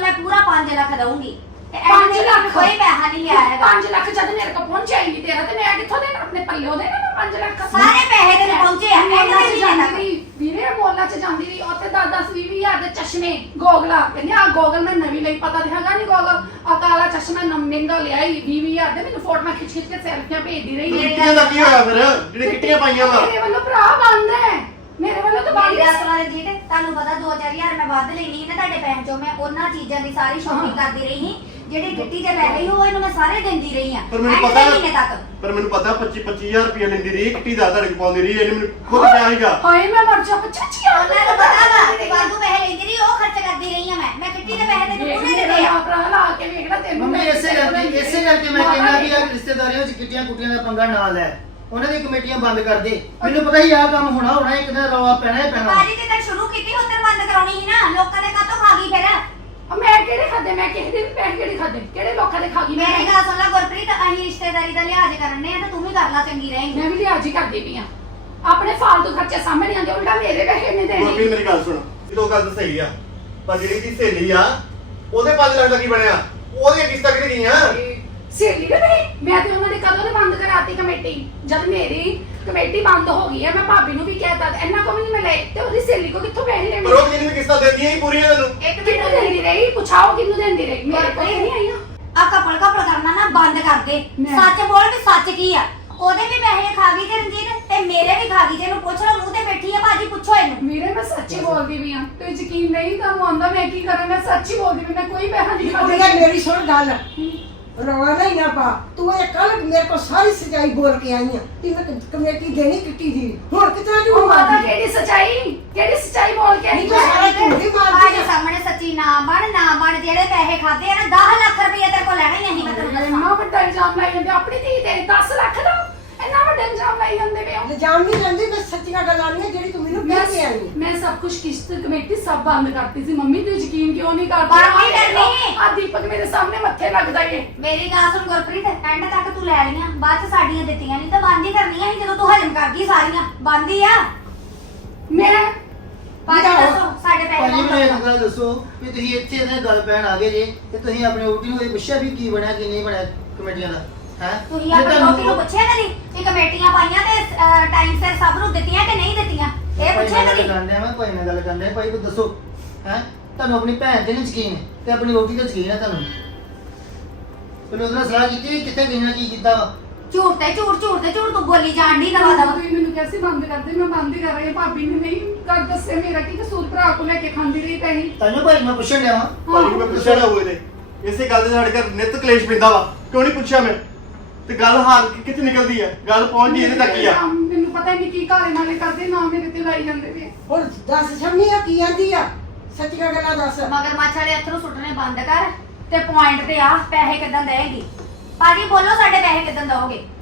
Speaker 5: ਮੈਂ ਪੂਰਾ 5 ਲੱਖ ਦਊਂਗੀ ਤੇ
Speaker 2: 5 ਲੱਖ
Speaker 5: ਕੋਈ ਪੈਸਾ ਨਹੀਂ ਲਿਆ ਹੈਗਾ
Speaker 2: 5 ਲੱਖ ਜਦ ਮੇਰੇ ਕੋਲ ਪਹੁੰਚਿਆ ਹੀ ਨਹੀਂ ਤੇਰਾ ਤੇ ਮੈਂ ਕਿੱਥੋਂ ਦੇਣਾ ਆਪਣੇ ਪੱਲਿਓ ਦੇਣਾ ਮੈਂ 5 ਲੱਖ
Speaker 5: ਸਾਰੇ ਪੈਸੇ ਤੇਰੇ ਪਹੁੰਚੇ ਆ
Speaker 2: ਮੋਲਾਂ
Speaker 5: ਐਂਡ
Speaker 2: ਚ
Speaker 5: ਤੇ
Speaker 2: ਜਾਂਦੀ
Speaker 5: ਨਹੀਂ
Speaker 2: ਰਹੀ ਵੀਰੇ ਮੋਲਾਂ ਚ ਜਾਂਦੀ ਰਹੀ ਉੱਥੇ 10-20 ਹਜ਼ਾਰ ਦੇ ਚਸ਼ਮੇ ਗੋਗਲਾ ਕਹਿੰਦੇ ਆ ਗੋਗਲ ਮੈਂ ਨਵੀਂ ਲਈ ਪਤਾ ਤੇ ਹੈਗਾ ਨਹੀਂ ਗੋਗਲ ਆ ਕਾਲਾ ਚਸ਼ਮਾ ਮਹਿੰਗਾ ਲਿਆ ਹੀ 20 ਹਜ਼ਾਰ ਦੇ ਮੈਨੂੰ ਫੋਟੋਆਂ ਖਿੱਚ ਕੇ ਸੈਲਫੀਆਂ ਭੇਜਦੀ ਰਹੀ
Speaker 4: ਕਿੱਟੀਆਂ ਦਾ ਕੀ ਹੋਇਆ ਫਿਰ ਜਿਹੜੇ ਕਿੱਟੀਆਂ ਪਾਈਆਂ ਵਾ
Speaker 2: ਮੇਰੇ ਵੱਲੋਂ ਭਰਾ ਬੰਦ ਹੈ ਮੇਰੇ ਵੱਲੋਂ ਤਾਂ ਬੰਦ
Speaker 5: ਮੇਰੀ
Speaker 2: ਹੈ
Speaker 5: ਗੱਲ ਸੁਣਾ ਦੇ ਜੀਤ ਤੁਹਾਨੂੰ ਪਤਾ 2-4000 ਮੈਂ ਵੱਧ ਲੈਣੀ ਸੀ ਨਾ ਤੁਹਾਡੇ ਪੈਸੇ ਚੋਂ ਮੈਂ ਉਹਨਾਂ ਚੀਜ਼ਾਂ ਦੀ ਸਾਰੀ ਸ਼ਾਪਿੰਗ ਕਰਦੀ ਰਹੀ ਸੀ ਜਿਹੜੇ ਗਿੱਟੀ ਦੇ ਪੈਸੇ ਸੀ ਉਹ ਇਹਨੂੰ ਮੈਂ ਸਾਰੇ ਦਿੰਦੀ ਰਹੀ ਆ
Speaker 4: ਪਰ ਮੈਨੂੰ
Speaker 5: end
Speaker 4: ਪਤਾ
Speaker 5: ਦੇ ਮਹੀਨੇ ਤੱਕ
Speaker 4: ਪਰ ਮੈਨੂੰ ਪਤਾ 25,000 ਰੁਪਏ ਲੈਂਦੀ ਰਹੀ ਕਿੱਟੀ ਦਾ ਤੁਹਾਡੇ ਕੋਲ ਪਾਉਂਦੀ ਰਹੀ ਇਹਨੇ ਮੈਨੂੰ ਖੁਦ ਕਿਹਾ ਸੀਗਾ
Speaker 2: ਹਾਏ ਮੈਂ ਮਰ ਜਾ 25
Speaker 5: ਉਹਨਾਂ ਨੂੰ ਪਤਾ ਵਾ ਕਿ ਵਾਧੂ ਪੈਸੇ ਲੈਂਦੀ ਰਹੀ ਉਹ ਖਰਚ ਕਰਦੀ ਰਹੀ ਆ ਮੈਂ ਗਿੱਟੀ ਦੇ ਪੈਸੇ ਤੈਨੂੰ ਪੂਰੇ ਦਿੱਤੇ ਆ
Speaker 2: ਭਰਾ ਲਾ ਕੇ ਵੇਖਣਾ ਤੈਨੂੰ
Speaker 1: ਮੰਮੀ ਇਸੇ ਕਰਕੇ ਮੈਂ ਕਹਿੰਦਾ ਵੀ ਆ ਰਿਸ਼ਤੇਦਾਰੀਆਂ ਵਿੱਚ ਕਿੱਟੀਆਂ ਕੁੱਟੀਆਂ ਦਾ ਪੰਗਾ ਨਾ ਲੈ ਉਹਨਾਂ ਦੀ ਕਮੇਟੀਆਂ ਬੰਦ ਕਰ ਦੇ ਮੈਨੂੰ ਪਤਾ ਹੀ ਆ ਕੰਮ ਹੋਣਾ ਇੱਕ ਦਿਨ ਰੌਲਾ ਪੈਣਾ ਹੀ ਪੈਣਾ
Speaker 5: ਬਾਜੀ ਤੇ ਤਾਂ ਸ਼ੁਰੂ ਕੀਤੀ ਉੱਧਰ ਬੰਦ ਕਰਾਉਣੀ ਸੀ ਨਾ ਲੋਕਾਂ ਦੇ ਕਾਤੋਂ ਖਾ ਗਈ ਫਿਰ
Speaker 2: ਮੈਂ ਕਿਹੜੇ ਖਾਦੇ ਮੈਂ ਕਿਸੇ ਦੇ ਵੀ ਪੈਸੇ ਕਿਹੜੇ ਖਾਦੇ ਕਿਹੜੇ ਲੋਕਾਂ ਦੇ ਖਾ ਗਈ
Speaker 5: ਮੇਰੀ ਗੱਲ ਸੁਣ ਲੈ ਗੁਰਪ੍ਰੀਤ ਅਸੀਂ ਰਿਸ਼ਤੇਦਾਰੀ ਦਾ ਲਿਹਾਜ਼ ਕਰਨੇ ਆ ਤੇ ਤੂੰ ਵੀ ਕਰ ਲੈ ਚੰਗੀ ਰਹੇਂਗੀ
Speaker 2: ਮੈਂ ਵੀ ਲਿਆਜੀ ਕਰਦੀ ਪਈ ਆ ਆਪਣੇ ਫਾਲਤੂ ਖਰਚੇ ਸਾਹਮਣੇ ਨਹੀਂ ਆਉਂਦੇ ਉਲਟਾ ਮੇਰੇ ਪੈਸੇ ਨਹੀਂ
Speaker 4: ਗੁਰਪ੍ਰੀਤ
Speaker 2: ਦੇਣੇ
Speaker 4: ਮੇਰੀ ਗੱਲ ਸੁਣ ਇਹ ਤਾਂ ਗੱਲ ਤਾਂ ਸਹੀ ਆ ਪਰ ਜਿਹੜੀ ਦੀ ਸਹੇਲੀ ਆ ਉਹਦੇ 5 ਲੱਖ ਦਾ ਕੀ ਬਣਿਆ ਉਹਦੀਆਂ ਕਿਸ਼ਤਾਂ ਕਿੱਥੇ ਗਈਆਂ
Speaker 2: ਸਹੇਲੀ ਨੇ ਨਹੀਂ ਮੈਂ ਤੇ ਉਹਨਾਂ ਨੇ ਕਦੋਂ ਨੇ ਬੰਦ ਕਰਾਤੀ ਕਮੇਟੀ ਜਦ ਮੇਰੀ ਕਮੇਟੀ ਬੰਦ ਹੋ ਗਈ ਹੈ ਮੈਂ ਭਾਬੀ ਨੂੰ ਵੀ ਕਹਿਤਾ ਇਹਨਾਂ ਕੋ ਵੀ ਨਹੀਂ ਮਿਲੇ ਤੇ ਉਹਦੀ ਸਹੇਲੀ ਕੋ ਕਿੱਥੋਂ ਪੈਸੇ ਲੈਣੇ
Speaker 4: ਪਰ ਉਹ ਕਿੰਨੀ ਕਿਸ਼ਤਾਂ ਦਿੰਦੀਆਂ ਹੀ ਪੂਰੀਆਂ ਤੈਨੂੰ
Speaker 5: ਇੱਕ
Speaker 2: ਕਿੰਨੂੰ ਦਿੰਦੀ ਰਹੀ ਪੁੱਛਾਓ ਕਿੰਨੂੰ ਦਿੰਦੀ ਰਹੀ ਮੇਰੇ ਕੋਲ ਨਹੀਂ ਆਈਆਂ
Speaker 5: ਆ ਕਪਲ ਕਰਨਾ ਨਾ ਬੰਦ ਕਰ ਦੇ
Speaker 2: ਮੈਂ-
Speaker 5: ਸੱਚ ਬੋਲ ਵੀ ਸੱਚ ਕੀ ਆ ਉਹਦੇ ਵੀ ਪੈਸੇ ਖਾ ਗਈ ਤੇ ਰਣਜੀਤ ਤੇ ਮੇਰੇ ਵੀ ਖਾ ਗਈ ਜੇ ਇਹਨੂੰ ਪੁੱਛ ਲਓ ਮੂੰਹ ਤੇ ਬੈਠੀ ਆ ਭਾਜੀ ਪੁੱਛੋ ਇਹਨੂੰ
Speaker 2: ਵੀਰੇ ਮੈਂ ਸੱਚੀ ਬੋਲਦੀ ਵੀ ਆ ਤੇ ਯਕੀਨ ਨਹੀਂ ਤੁਹਾਨੂੰ ਆਉਂਦਾ ਮੈਂ ਕੀ ਕਰਾਂ ਮੈਂ ਸੱਚੀ ਬੋਲਦੀ ਵੀ ਮੈਂ ਕੋਈ ਪੈਸਾ ਨਹੀਂ
Speaker 6: ਕੁੜੀਆਂ
Speaker 2: ਖਾਦਾ
Speaker 6: ਮੇਰੀ ਸੁਣ ਗੱਲ ਰੌਲਾ ਨਹੀਂ ਨਾ ਪਾ ਤੂੰ ਇਹ ਕੱਲ ਮੇਰੇ ਕੋਲ ਸਾਰੀ ਸਚਾਈ ਬੋਲ ਕੇ ਆਈ ਆ ਕਿ ਮੈਂ ਕਮੇਟੀ ਦੇਣੀ ਕਿੱਟੀ ਦੀ ਹੁਣ ਕਿਤਨਾ ਝੂਠ
Speaker 2: ਉਹ ਮਾਤਾ
Speaker 6: ਮਾਰਦੀ
Speaker 2: ਕਿਹੜੀ ਸੱਚਾਈ ਬੋਲ ਕੇ
Speaker 6: ਨਹੀਂ ਤੂੰ ਸਾਰਾ ਝੂਠ ਹੀ ਮਾਰਦੀ
Speaker 5: ਭਾਜੀ
Speaker 6: ਆ
Speaker 5: ਸਾਹਮਣੇ ਸੱਚੀ ਨਾ ਬਣ ਜਿਹੜੇ ਪੈਸੇ ਖਾਦੇ ਆ ਨਾ 10 ਲੱਖ ਰੁਪਏ ਤੇਰੇ ਕੋਲ ਲੈਣਾ ਹੀ ਨਹੀਂ ਮੈਂ ਤੈਨੂੰ ਦੱਸਾਂ
Speaker 2: ਇੰਨਾ ਵੱਡਾ ਇਲਜ਼ਾਮ ਲਾਈ ਜਾਂਦੇ ਆਪਣੀ ਧੀ ਤੇ 10 ਲੱਖ ਦਾ ਇੰਨਾ ਵੱਡਾ ਇਲਜ਼ਾਮ ਲਾਈ ਜਾਂਦੇ ਵੇ ਹੋ।
Speaker 6: ਲਿਜਾਮ ਨਹੀਂ ਲੈਂਦੀ ਮੈਂ ਸੱਚੀਆਂ ਗੱਲਾਂ ਨਹੀਂ ਜਿਹੜੀ ਤੂੰ ਮੈਨੂੰ ਕਹਿ ਕੇ ਆਈ
Speaker 2: ਮੈਂ ਸਭ ਕੁਝ ਕਿਸ਼ਤ ਕਮੇਟੀ ਸਭ ਬੰਦ ਕਰਤੀ ਸੀ ਮੰਮੀ ਤੂੰ ਯਕੀਨ ਕਿਉਂ ਨਹੀਂ ਕਰਦੀ
Speaker 5: ਬੰਦ ਨਹੀਂ ਕਰਨੀ।
Speaker 2: ਆ ਦੀਪਕ ਮੇਰੇ ਸਾਹਮਣੇ ਮੱਥੇ ਲੱਗਦਾ ਏ
Speaker 5: ਮੇਰੀ ਗੱਲ ਸੁਣ ਗੁਰਪ੍ਰੀਤ ਐਂਡ ਤੱਕ ਤੂੰ ਲੈ ਲਈਆਂ ਬਾਅਦ ਚ ਸਾਡੀਆਂ ਦਿੱਤੀਆਂ ਨਹੀਂ ਤਾਂ ਬੰਦ ਹੀ ਕਰਨੀਆਂ ਸੀ ਜਦੋਂ ਤੂੰ ਹਜਮ ਕਰ ਗਈ ਸਾਰੀਆਂ ਬੰਦ ਹੀ ਆ
Speaker 2: ਮੈਂ
Speaker 5: ਭਾਜੀ ਦੱਸੋ ਸਾਡੇ ਪੈਸੇ
Speaker 1: ਭਾਜੀ ਮੈਨੂੰ
Speaker 5: ਕੌਣ
Speaker 1: ਇੱਕ ਗੱਲ ਦੱਸੋ ਕਿ ਤੁਸੀਂ ਇੱਥੇ ਇਹਦੇ ਗੱਲ ਪੈਣ ਆ ਗਏ ਜੇ ਤੇ ਤੁਸੀਂ ਆਪਣੇ ਓਟੀ ਨੂੰ ਇਹ ਪੁੱਛਿਆ ਵੀ ਕੀ ਬਣਿਆ ਕੀ ਨਹੀਂ ਬਣਿਆ ਕਮੇਟੀਆਂ ਦਾ ਹੈ
Speaker 5: ਤੁਸੀਂ ਆਪਣੇ ਲੋਕੀ ਨੂੰ ਪੁੱਛਿਆ ਕਦੀ ਕਿ ਕਮੇਟੀਆਂ ਪਾਈਆਂ ਤੇ ਟਾਈਮ ਸਿਰ ਸਭ ਨੂੰ ਦਿੱਤੀਆਂ ਕਿ ਨਹੀਂ ਦਿੱਤੀਆਂ ਇਹ ਪੁੱਛਿਆ ਕਦੀ
Speaker 1: ਭਾਈ ਨਾਲ ਗੱਲ ਕਰਦੇ ਭਾਈ ਕੋ ਦੱਸੋ ਹੈ ਤੁਹਾਨੂੰ ਆਪਣੀ ਭੈਣ ਤੇ ਨਹੀਂ ਯਕੀਨ ਤੇ ਆਪਣੀ ਓਟੀ ਤੇ ਯਕੀਨ ਹੈ ਤੁਹਾਨੂੰ ਤੁਹਾਨੂੰ ਉਹਦਾ ਸਲਾਹ ਕੀਤੀ ਕਿੱਥੇ ਗਈਆਂ ਕੀ ਕੀਤਾ ਵਾ
Speaker 5: ਝੂਠ ਤੇ ਝੂਠ ਤੂੰ ਬੋਲੀ ਜਾਣ ਦੀ ਦਵਾ ਦਵਾ
Speaker 2: ਤੁਸੀਂ ਮੈਨੂੰ ਕੈਸੇ ਬੰਦ ਕਰਦੇ ਮੈਂ ਬੰਦ ਹੀ ਕਰ ਰਹੀ ਹਾਂ ਭਾਬੀ ਨੇ ਨਹੀਂ ਕਰ ਦੱਸੇ ਮੇਰਾ ਕੀ ਕਸੂਰ ਭਰਾ ਕੋ ਲੈ ਕੇ ਖਾਂਦੀ ਰਹੀ ਪੈਸੇ
Speaker 1: ਤੁਹਾਨੂੰ ਭਾਈ ਮੈਂ ਪੁੱਛਣ ਡਿਆ ਵਾਂ
Speaker 4: ਭਾਜੀ ਨੂੰ ਮੈਂ ਪੁੱਛਿਆ ਨਾ ਹੋਏ ਤੇ ਇਸੇ ਗੱਲ ਦੇ ਸਾਡੇ ਘਰ ਨਿਤ ਕਲੇਸ਼ ਪੈਂਦਾ ਵਾ ਕਿਉਂ ਨਹੀਂ ਪੁੱਛਿਆ ਮੈਂ ਤੇ ਗੱਲ ਹਾਲ ਕਿੱਥੇ ਨਿਕਲਦੀ ਹੈ ਗੱਲ ਪਹੁੰਚਦੀ ਇਹਦੇ ਤੱਕ ਹੀ ਆ
Speaker 2: ਮੈਨੂੰ ਪਤਾ ਨਹੀਂ ਕੀ ਘਾਲੇ ਨਾਲੇ ਕਰਦੇ ਨਾ ਮੇਰੇ ਤੇ ਲਾਈ ਜਾਂਦੇ ਵੇ
Speaker 6: ਹੁਣ ਦੱਸ ਸ਼ਮੀ ਆ ਕੀ ਆਂਦੀ ਆ ਸੱਚੀਆਂ ਗੱਲਾਂ ਦੱਸ
Speaker 5: ਮਗਰ ਮੱਛ ਵਾਲੇ ਅਥਰੂ ਸੁੱਟਣੇ ਬੰਦ ਕਰ ਤੇ ਪੁਆਇੰਟ ਤੇ ਆ ਪੈਸੇ ਕਿੱਦਾਂ ਦੇਏਗੀ ਭਾਜੀ ਬੋਲੋ ਸਾਡੇ ਪੈਸੇ ਕਿੱਦਾਂ ਦਓਗੇ